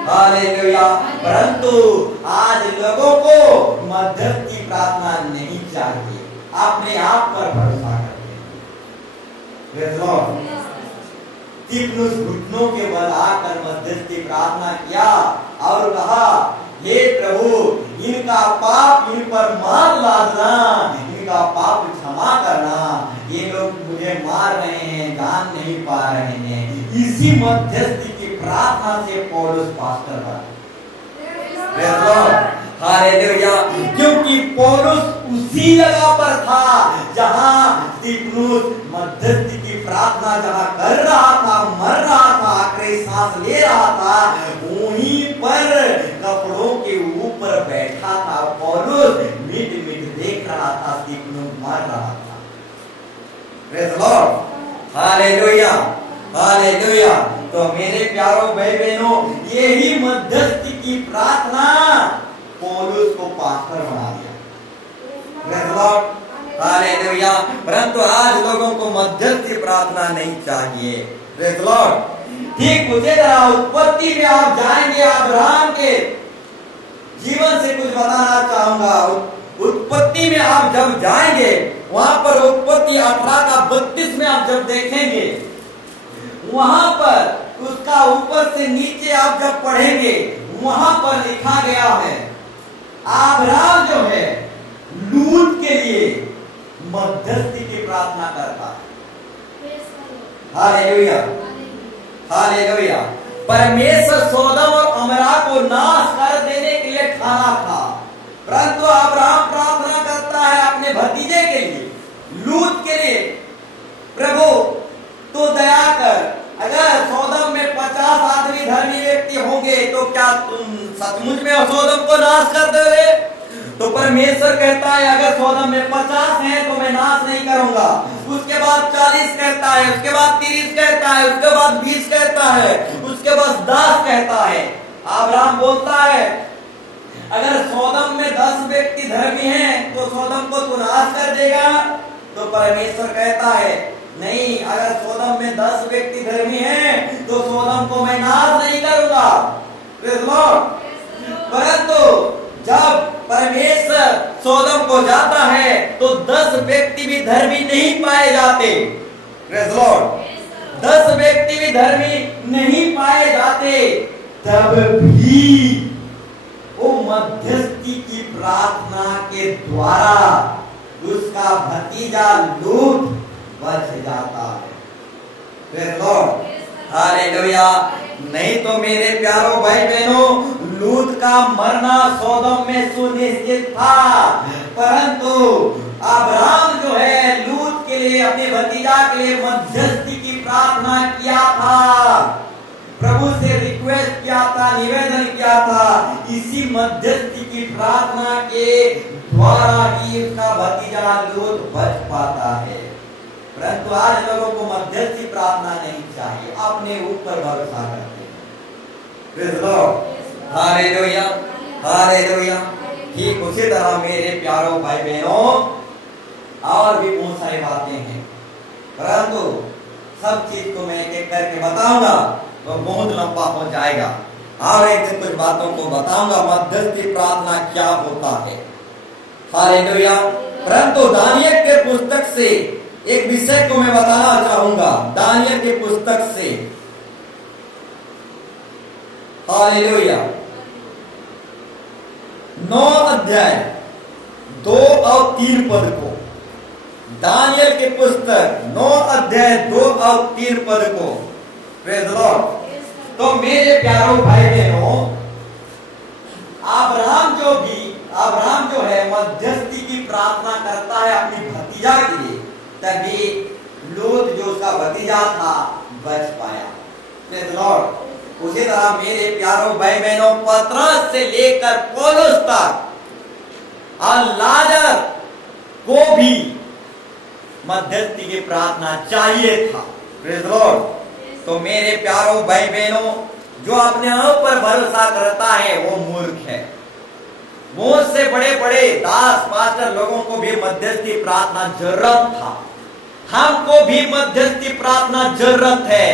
hallelujah. परंतु आज लोगों को मध्यस्थी प्रार्थना नहीं चाहिए, अपने आप पर भरोसा करिए। Praise Lord. स्तिफनुस घुटनों के बल आकर मध्यस्थी प्रार्थना किया और कहा, हे प्रभु इनका पाप इन पर मार लादना, इनका पाप क्षमा करना, ये लोग मुझे मार रहे हैं, जान नहीं पा रहे हैं। इसी मध्यस्थी की प्रार्थना से पौलुस पास्टर बना। Praise Lord, hallelujah. क्योंकि पौलुस उसी जगह पर था जहां स्तिफनुस मध्यस्थी की प्रार्थना जहां कर रहा था, मर रहा था, आखिरी सांस ले रहा था, वहीं पर कपड़ों के ऊपर बैठा था पौलुस, मिट मिट देख रहा था स्तिफनुस मर रहा था। Praise Lord, hallelujah, hallelujah. तो मेरे प्यारों भाई बहनों, यही मध्यस्थी की प्रार्थना पौलुस को पास्टर बना दिया। Praise Lord, hallelujah. परंतु आज लोगों को मध्यस्थी प्रार्थना नहीं चाहिए। Praise Lord. ठीक उसी तरह उत्पत्ति में आप जाएंगे, अब्राहम के जीवन से कुछ बताना चाहूंगा। उत्पत्ति में आप जब जाएंगे, वहां पर उत्पत्ति 18 का 32 में आप जब देखेंगे, वहां पर उसका ऊपर से नीचे आप जब पढ़ेंगे, वहां पर लिखा गया है अब्राहम जो है लूत के लिए मध्यस्थी की प्रार्थना करता है। Hallelujah, hallelujah. परमेश्वर सोदम और अमरा को नाश कर देने के लिए ठाना था, परंतु अब्राहम प्रार्थना करता है अपने भतीजे के लिए, लूत के लिए, प्रभु तो दया कर, अगर सोदम में 50 आदमी धर्मी व्यक्ति होंगे तो क्या तुम सचमुच में सोदम को नाश कर दोगे? तो परमेश्वर कहता है अगर सोदम में 50 हैं तो मैं नाश नहीं करूंगा। उसके बाद 40 कहता है, उसके बाद 30 कहता है, उसके बाद 20 कहता है, उसके बाद 10 कहता है। अब्राहम बोलता है अगर सोदम में 10 व्यक्ति धर्मी हैं तो सोदम को तू नाश कर देगा? तो परमेश्वर कहता है नहीं, अगर सोदम में 10 व्यक्ति धर्मी हैं तो सोदम को मैं नाश नहीं करूंगा। परंतु जब परमेश्वर सोदम को जाता है तो 10 व्यक्ति भी धर्मी नहीं पाए जाते। Praise Lord. 10 व्यक्ति भी धर्मी नहीं पाए जाते, तब भी वो मध्यस्थी की प्रार्थना के द्वारा उसका भतीजा लूत बच जाता है। Praise Lord. हालेलुया। नहीं तो मेरे प्यारों भाई बहनों, लूत का मरना सोदम में सुनिश्चित था, परंतु अब्राहम जो है लूत के लिए, अपने भतीजा के लिए मध्यस्थी की प्रार्थना किया था, प्रभु से रिक्वेस्ट किया था, निवेदन किया था। इसी मध्यस्थी की प्रार्थना के द्वारा ही उसका भतीजा लूत बच पाता है। परंतु आज लोगों को मध्यस्थी प्रार्थना नहीं चाहिए, अपने ऊपर भरोसा करते हैं। Praise Lord. Hallelujah, hallelujah. ठीक उसी तरह मेरे प्यारों भाई बहनों, और भी बहुत सारी बातें हैं, परंतु सब चीज को मैं एक एक करके बताऊंगा तो बहुत लंबा हो जाएगा। और एक दिन कुछ बातों को बताऊंगा मध्यस्थी प्रार्थना क्या होता है। हालेलुया। परंतु दानियल के पुस्तक से एक विषय को मैं बताना चाहूंगा, दानियल के पुस्तक से। हालेलुया। 9 अध्याय 2 और 3 पद को, दानियल के पुस्तक 9 अध्याय 2 और 3 पद को। Praise Lord. तो मेरे प्यारों भाई बहनों, अब्राहम जो है मध्यस्थी की प्रार्थना करता है अपनी भतीजा के लिए, तभी लूत जो उसका भतीजा था बच पाया। Praise Lord. उसी तरह मेरे प्यारों भाई बहनों, पतरस से लेकर पौलुस तक और लाजर को भी मध्यस्थी की प्रार्थना चाहिए था। Praise Lord. तो मेरे प्यारों भाई बहनों, जो अपने ऊपर भरोसा करता है वो मूर्ख है। मुझसे बड़े बड़े दास पास्टर लोगों को भी मध्यस्थी प्रार्थना जरूरत था, हमको भी मध्यस्थी प्रार्थना जरूरत है।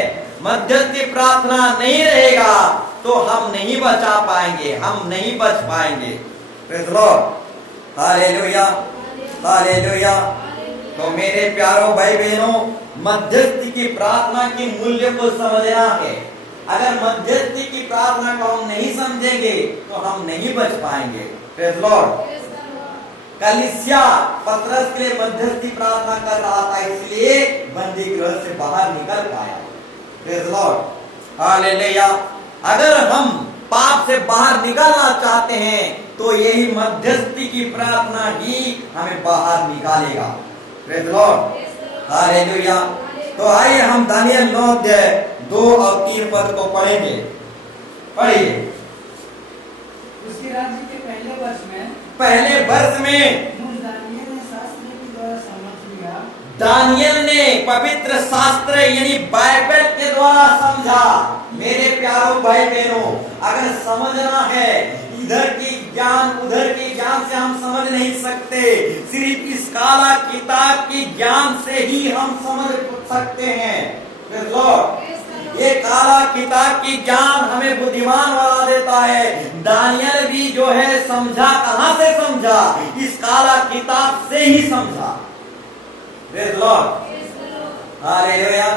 मध्यस्थी प्रार्थना नहीं रहेगा तो हम नहीं बचा पाएंगे, हम नहीं बच पाएंगे। Praise Lord. Hallelujah, hallelujah. तो मेरे प्यारों भाई बहनों, मध्यस्थी की प्रार्थना के मूल्य को समझना है। अगर मध्यस्थी की प्रार्थना को हम नहीं समझेंगे तो हम नहीं बच पाएंगे। Praise Lord. कलीसिया पतरस के लिए मध्यस्थी प्रार्थना कर रहा था, इसलिए बंदी गृह से बाहर निकल पाया। Praise Lord. हालेलुया। अगर हम पाप से बाहर निकलना चाहते हैं तो यही मध्यस्थी की प्रार्थना ही हमें बाहर निकालेगा। Praise Lord. हालेलुया। तो आइए हम दानियल 9 अध्याय 2 और 3 पद को पढ़ेंगे। पढ़िए। उसके राज्य के पहले वर्ष में दानियल ने पवित्र शास्त्र यानी बाइबल के द्वारा समझा। मेरे प्यारों भाई बहनों, अगर समझना है, इधर की ज्ञान उधर की ज्ञान से हम समझ नहीं सकते, सिर्फ इस काला किताब की ज्ञान से ही हम समझ सकते हैं। ये काला किताब की ज्ञान हमें बुद्धिमान बना देता है। दानियल भी जो है समझा, कहां से समझा? इस काला किताब से ही समझा। Praise Lord. हालेलुया।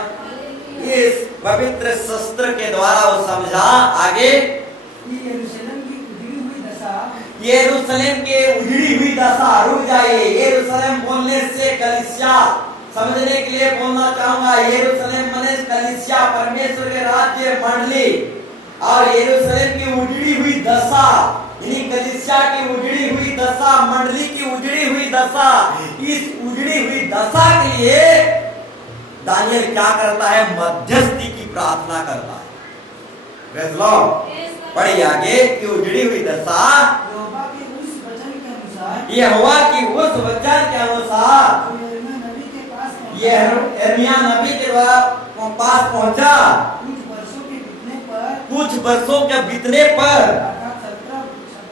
इस पवित्र शस्त्र के द्वारा वो समझा। आगे, यरूशलेम की उजड़ी हुई दशा, यरूशलेम के उजड़ी हुई दशा, रुक जाइए। यरूशलेम बोलने से कलीसिया समझने के लिए बोलना चाहूंगा। यरूशलेम माने कलीसिया, परमेश्वर के राज्य मंडली, और यरूशलेम की उजड़ी हुई दशा यानी कलीसिया की उजड़ी हुई दशा, मंडली की उजड़ी हुई दशा। इस उजड़ी हुई दशा के लिए दानियल क्या करता है? मध्यस्थी की प्रार्थना करता है। Praise Lord. पढ़िए आगे कि उजड़ी हुई दशा यहोवा के उस वचन के अनुसार, यहोवा की उस वचन के अनुसार यिर्मयाह नबी के पास पहुंचा। कुछ वर्षों के बीतने पर, कुछ वर्षों के बीतने पर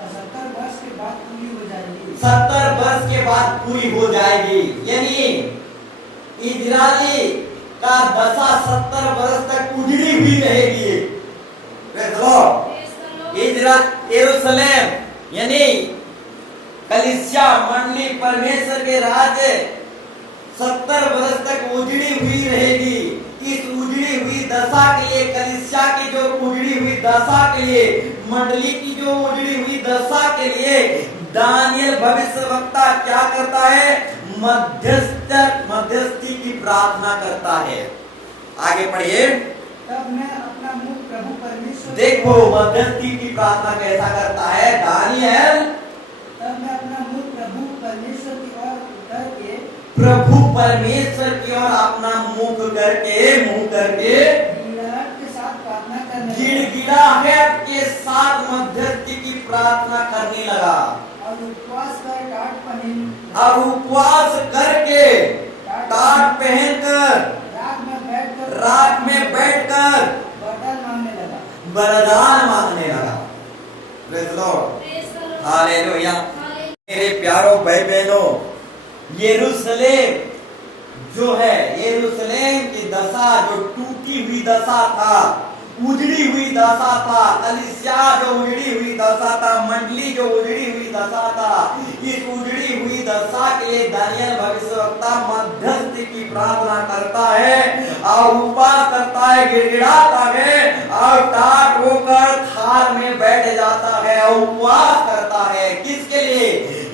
70 वर्ष के बाद पूरी हो जाएगी। 70 वर्ष के बाद पूरी हो जाएगी, यानी इजराइली का दशा 70 वर्ष तक उजड़ी हुई रहेगी। Praise Lord. यरूशलेम यानी कलीसिया मंडली परमेश्वर के राज्य 70 वर्ष तक उजड़ी हुई रहेगी। इस उजड़ी हुई दशा के लिए, कलीसिया की जो उजड़ी हुई दशा के लिए, मंडली की जो उजड़ी हुई दशा के लिए दानियल भविष्यवक्ता क्या करता है? मध्यस्थी की प्रार्थना करता है। आगे पढ़िए। तब मैं अपना मुख प्रभु परमेश्वर, देखो मध्यस्थी की प्रार्थना कैसा करता है दानियल। तब मैं अपना मुख प्रभु परमेश्वर की ओर करके, प्रभु परमेश्वर की ओर अपना मुंह करके गिड़गिड़ाहट के साथ प्रार्थना करने लगा। गिड़गिड़ाहट के साथ मध्यस्थी की प्रार्थना करने लगा। और उपवास कर टाट पहन, अब उपवास करके टाट पहनकर रात में बैठकर वरदान मांगने लगा। वरदान मांगने लगा। Praise the Lord, hallelujah. मेरे प्यारों भाई बहनों, यरूशलेम जो है, यरूशलेम की दशा जो टूटी हुई दशा था, उजड़ी हुई दशा था, कलीसिया जो उजड़ी हुई दशा था, मंडली जो उजड़ी हुई दशा था, इस उजड़ी हुई दशा के लिए दानियल भविष्यवक्ता मध्यस्थी की प्रार्थना करता है और उपवास करता है, गिड़गिड़ाता है और टाट होकर थार में बैठ जाता है और उपवास करता है। किसके लिए?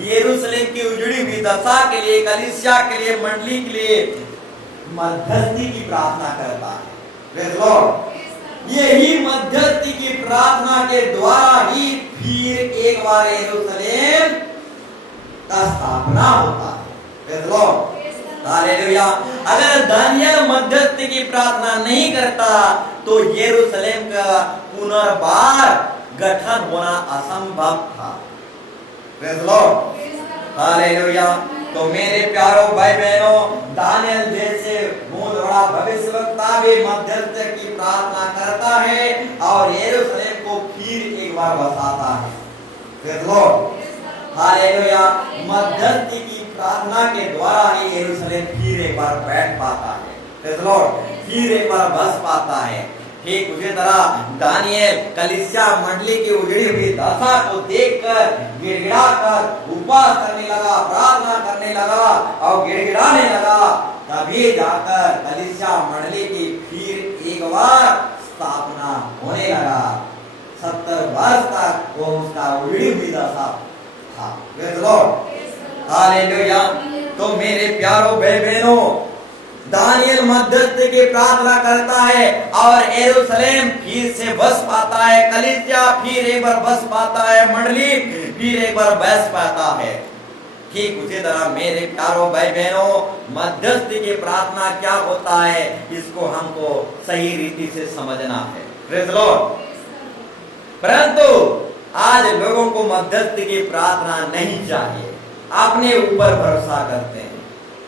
यरूशलेम की उजड़ी हुई दशा के लिए, कलीसिया के लिए, मंडली के लिए मध्यस्थी की प्रार्थना करता है। Praise the Lord. यही मध्यस्थी की प्रार्थना के द्वारा ही फिर एक बार यरूशलेम का स्थापना होता है। Praise the Lord, hallelujah. अगर दानियल मध्यस्थी की प्रार्थना नहीं करता तो यरूशलेम का पुनर्बार गठन होना असंभव था। Praise the Lord, hallelujah. तो मेरे प्यारों भाई बहनों, दानियल जैसे बहुत बड़ा भविष्यवक्ता भी मध्यस्थ की प्रार्थना करता है और यरूशलेम को फिर एक बार बसाता है। Praise the Lord, hallelujah. मध्यस्थी की प्रार्थना के द्वारा ही यरूशलेम फिर एक बार बैठ पाता है। प्रेज़ द लॉर्ड, फिर एक बार बस पाता है। ठीक उसी तरह दानियल कलीसिया मंडली की उजड़ी हुई दशा को देखकर गिड़गिड़ाकर उपवास करने लगा, प्रार्थना करने लगा और गिड़गिड़ाने लगा। तभी जाकर कलीसिया मंडली की फिर एक बार स्थापना होने लगा। 70 वर्ष तक वो उसका उजड़ी हुई दशा था। Praise the Lord, hallelujah. तो मेरे प्यारों भाई बहनों, दानियल मध्यस्थ की प्रार्थना करता है और यरूशलेम फिर से बस पाता है, कलीसिया फिर एक बार बस पाता है, मंडली फिर एक बार बस पाता है। ठीक उसी तरह मेरे प्यारों भाई बहनों, मध्यस्थ की प्रार्थना क्या होता है, इसको हमको सही रीति से समझना है। Praise the Lord. परंतु आज लोगों को मध्यस्थ की प्रार्थना नहीं चाहिए, अपने ऊपर भरोसा करते हैं।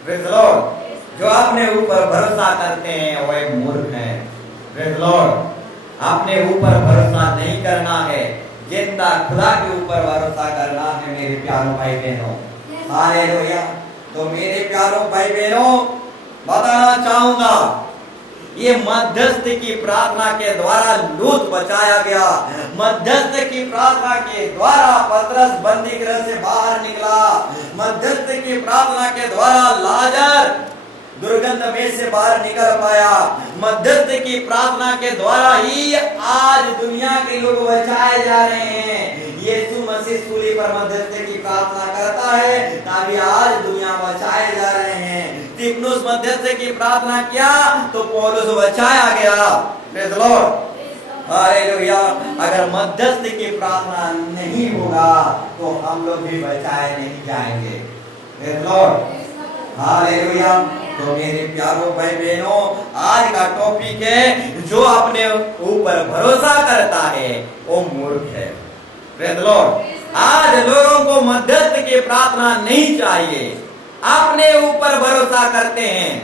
Praise the Lord. जो अपने ऊपर भरोसा करते हैं वो एक मूर्ख है। Praise the Lord. अपने ऊपर भरोसा नहीं करना है, जिंदा खुदा के ऊपर भरोसा करना है मेरे प्यारों भाई बहनों। हालेलुया। तो मेरे प्यारों भाई बहनों, बताना चाहूंगा, ये मध्यस्थ की प्रार्थना के द्वारा लूत बचाया गया। मध्यस्थ की प्रार्थना के द्वारा पतरस बंदी गृह से बाहर निकला। मध्यस्थ की प्रार्थना के द्वारा लाजर दुर्गंध में से बाहर निकल पाया। मध्यस्थ की प्रार्थना के द्वारा ही आज दुनिया के लोग बचाए जा रहे हैं। यीशु मसीह सूली पर मध्यस्थ की प्रार्थना करता है, तभी आज दुनिया बचाए जा रहे हैं। स्तिफनुस मध्यस्थ की प्रार्थना किया तो पौलुस बचाया गया। Praise the Lord, hallelujah. अगर मध्यस्थ की प्रार्थना नहीं होगा तो हम लोग भी बचाए नहीं जाएंगे। Praise the Lord, hallelujah. तो मेरे प्यारों भाई बहनों, आज का टॉपिक है, जो अपने ऊपर भरोसा करता है वो मूर्ख है। Praise the Lord. आज लोगों को मध्यस्थ की प्रार्थना नहीं चाहिए, अपने ऊपर भरोसा करते हैं।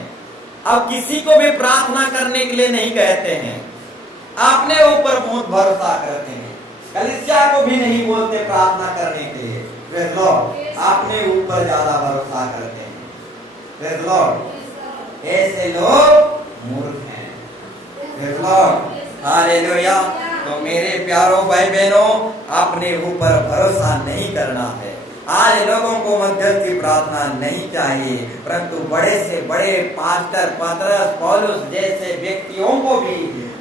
अब किसी को भी प्रार्थना करने के लिए नहीं कहते हैं, अपने ऊपर बहुत भरोसा करते हैं। कलीसिया को भी नहीं बोलते प्रार्थना करने के लिए। Praise the Lord. अपने ऊपर ज्यादा भरोसा करते हैं। Praise the Lord. ऐसे लोग मूर्ख हैं। Praise the Lord, hallelujah. तो मेरे प्यारों भाई बहनों, अपने ऊपर भरोसा नहीं करना है, आज लोगों को मध्यस्थी प्रार्थना नहीं चाहिए, परंतु बड़े से बड़े पास्टर, पतरस, पौलुस जैसे व्यक्तियों को भी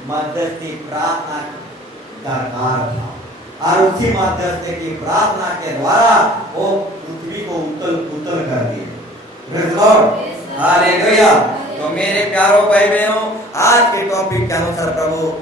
मध्यस्थी प्रार्थना दरकार था, और उसी मध्यस्थी की प्रार्थना के द्वारा वो पृथ्वी को उतल कर दिए। Praise Lord, hallelujah. तो मेरे प्यारों भाई बहनों, आज के टॉपिक के अनुसार प्रभु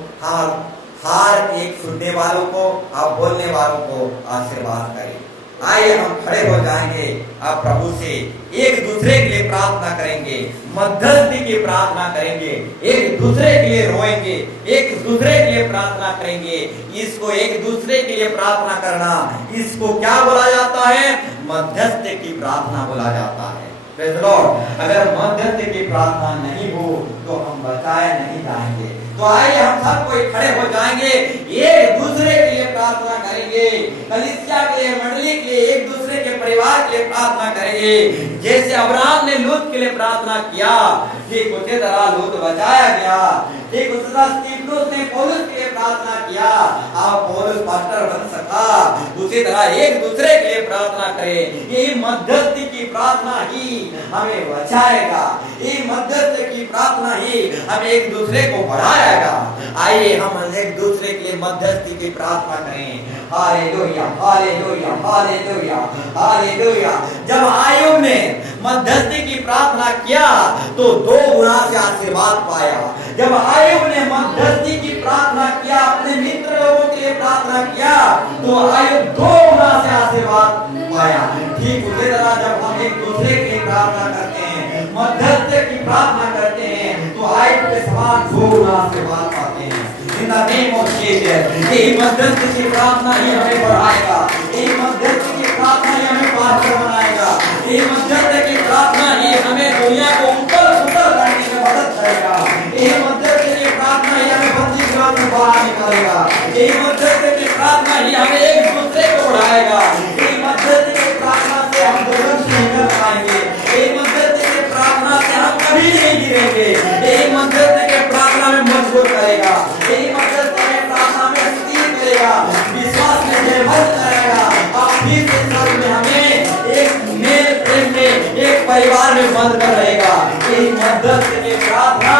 हर एक सुनने वालों को और बोलने वालों को आशीर्वाद करे। आइए हम खड़े हो जाएंगे, आप प्रभु से एक दूसरे के लिए प्रार्थना करेंगे, मध्यस्थी की प्रार्थना करेंगे, एक दूसरे के लिए रोएंगे, एक दूसरे के लिए प्रार्थना करेंगे। इसको एक दूसरे के लिए प्रार्थना करना, इसको क्या बोला जाता है? मध्यस्थी की प्रार्थना बोला जाता है। Praise Lord. अगर मध्यस्थी की प्रार्थना नहीं हो तो हम बचाए नहीं जाएंगे। तो आइए हम सब कोई खड़े हो जाएंगे, एक दूसरे के लिए प्रार्थना करेंगे, कलीसिया के लिए, मंडली के लिए, एक दूसरे के परिवार के लिए प्रार्थना करेंगे। जैसे अब्राहम ने लूत के लिए प्रार्थना किया, ठीक उसी तरह लूत बचाया गया। ठीक उसी तरह स्तिफनुस ने पौलुस के लिए प्रार्थना किया, आप पौलुस पास्टर बन सका। उसी तरह एक दूसरे के लिए प्रार्थना करें। यही मध्यस्थी की प्रार्थना ही हमें बचाएगा, यही मध्यस्थी की प्रार्थना ही हमें एक दूसरे को बढ़ाएगा। आइए हम एक दूसरे के लिए मध्यस्थी की प्रार्थना करें। Hallelujah, hallelujah, hallelujah, hallelujah. जब आयुब ने मध्यस्थी की प्रार्थना किया तो 2 गुना से आशीर्वाद पाया। जब आयुब ने मध्यस्थी की प्रार्थना किया, अपने मित्र लोगों के लिए प्रार्थना किया, तो आयुब 2 गुना से आशीर्वाद पाया। ठीक उसी तरह जब हम एक दूसरे के लिए प्रार्थना करते हैं, मध्यस्थी की प्रार्थना करते हैं, तो आयुब के समान 2 गुना आशीर्वाद पाते हैं। इन द नेम ऑफ जीसस, यही मध्यस्थी की प्रार्थना ही हमें बढ़ाएगा, यही मध्यस्थी की प्रार्थना ही हमें पास्टर बनाएगा, यही मध्यस्थी की प्रार्थना ही हमें दुनिया को ऊपर करने में मदद करेगा, यही मध्यस्थी की प्रार्थना ही हमें बंदी गृह से बाहर निकालेगा, यही मध्यस्थी की प्रार्थना ही हमें एक दूसरे को बढ़ाएगा, यही मध्यस्थी की प्रार्थना से हम दुर्गम से निकल पाएंगे, यही मध्यस्थी की प्रार्थना से हम कभी नहीं गिरेंगे, यही मध्यस्थी की प्रार्थना में मजबूत करेगा, यही मध्यस्थी की प्रार्थना में स्थिर करेगा, विश्वास में जयवंत करेगा, और फिर से सब में हमें एक मेल प्रेम में, एक परिवार में बंद कर रहेगा। यही मध्यस्थी की प्रार्थना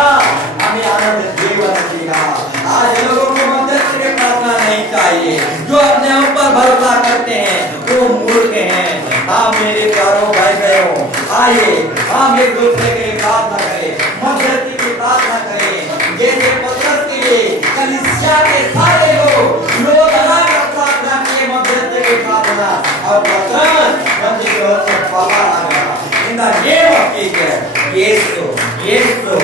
हमें आनंद जीवन देगा। आज लोगों को मध्यस्थी की प्रार्थना नहीं चाहिए, जो अपने ऊपर भरोसा करते हैं वो मूर्ख हैं। हाँ मेरे प्यारों भाई बहनों, आइए हम एक दूसरे के लिए प्रार्थना करें, मध्यस्थी की प्रार्थना करें। जैसे पतरस के लिए कलीसिया के सारे लोग अलग प्रार्थना किए, मध्यस्थी की प्रार्थना, और पतरस बंदी गृह से बाहर आ गया। In the name of Jesus, यीशु, यीशु,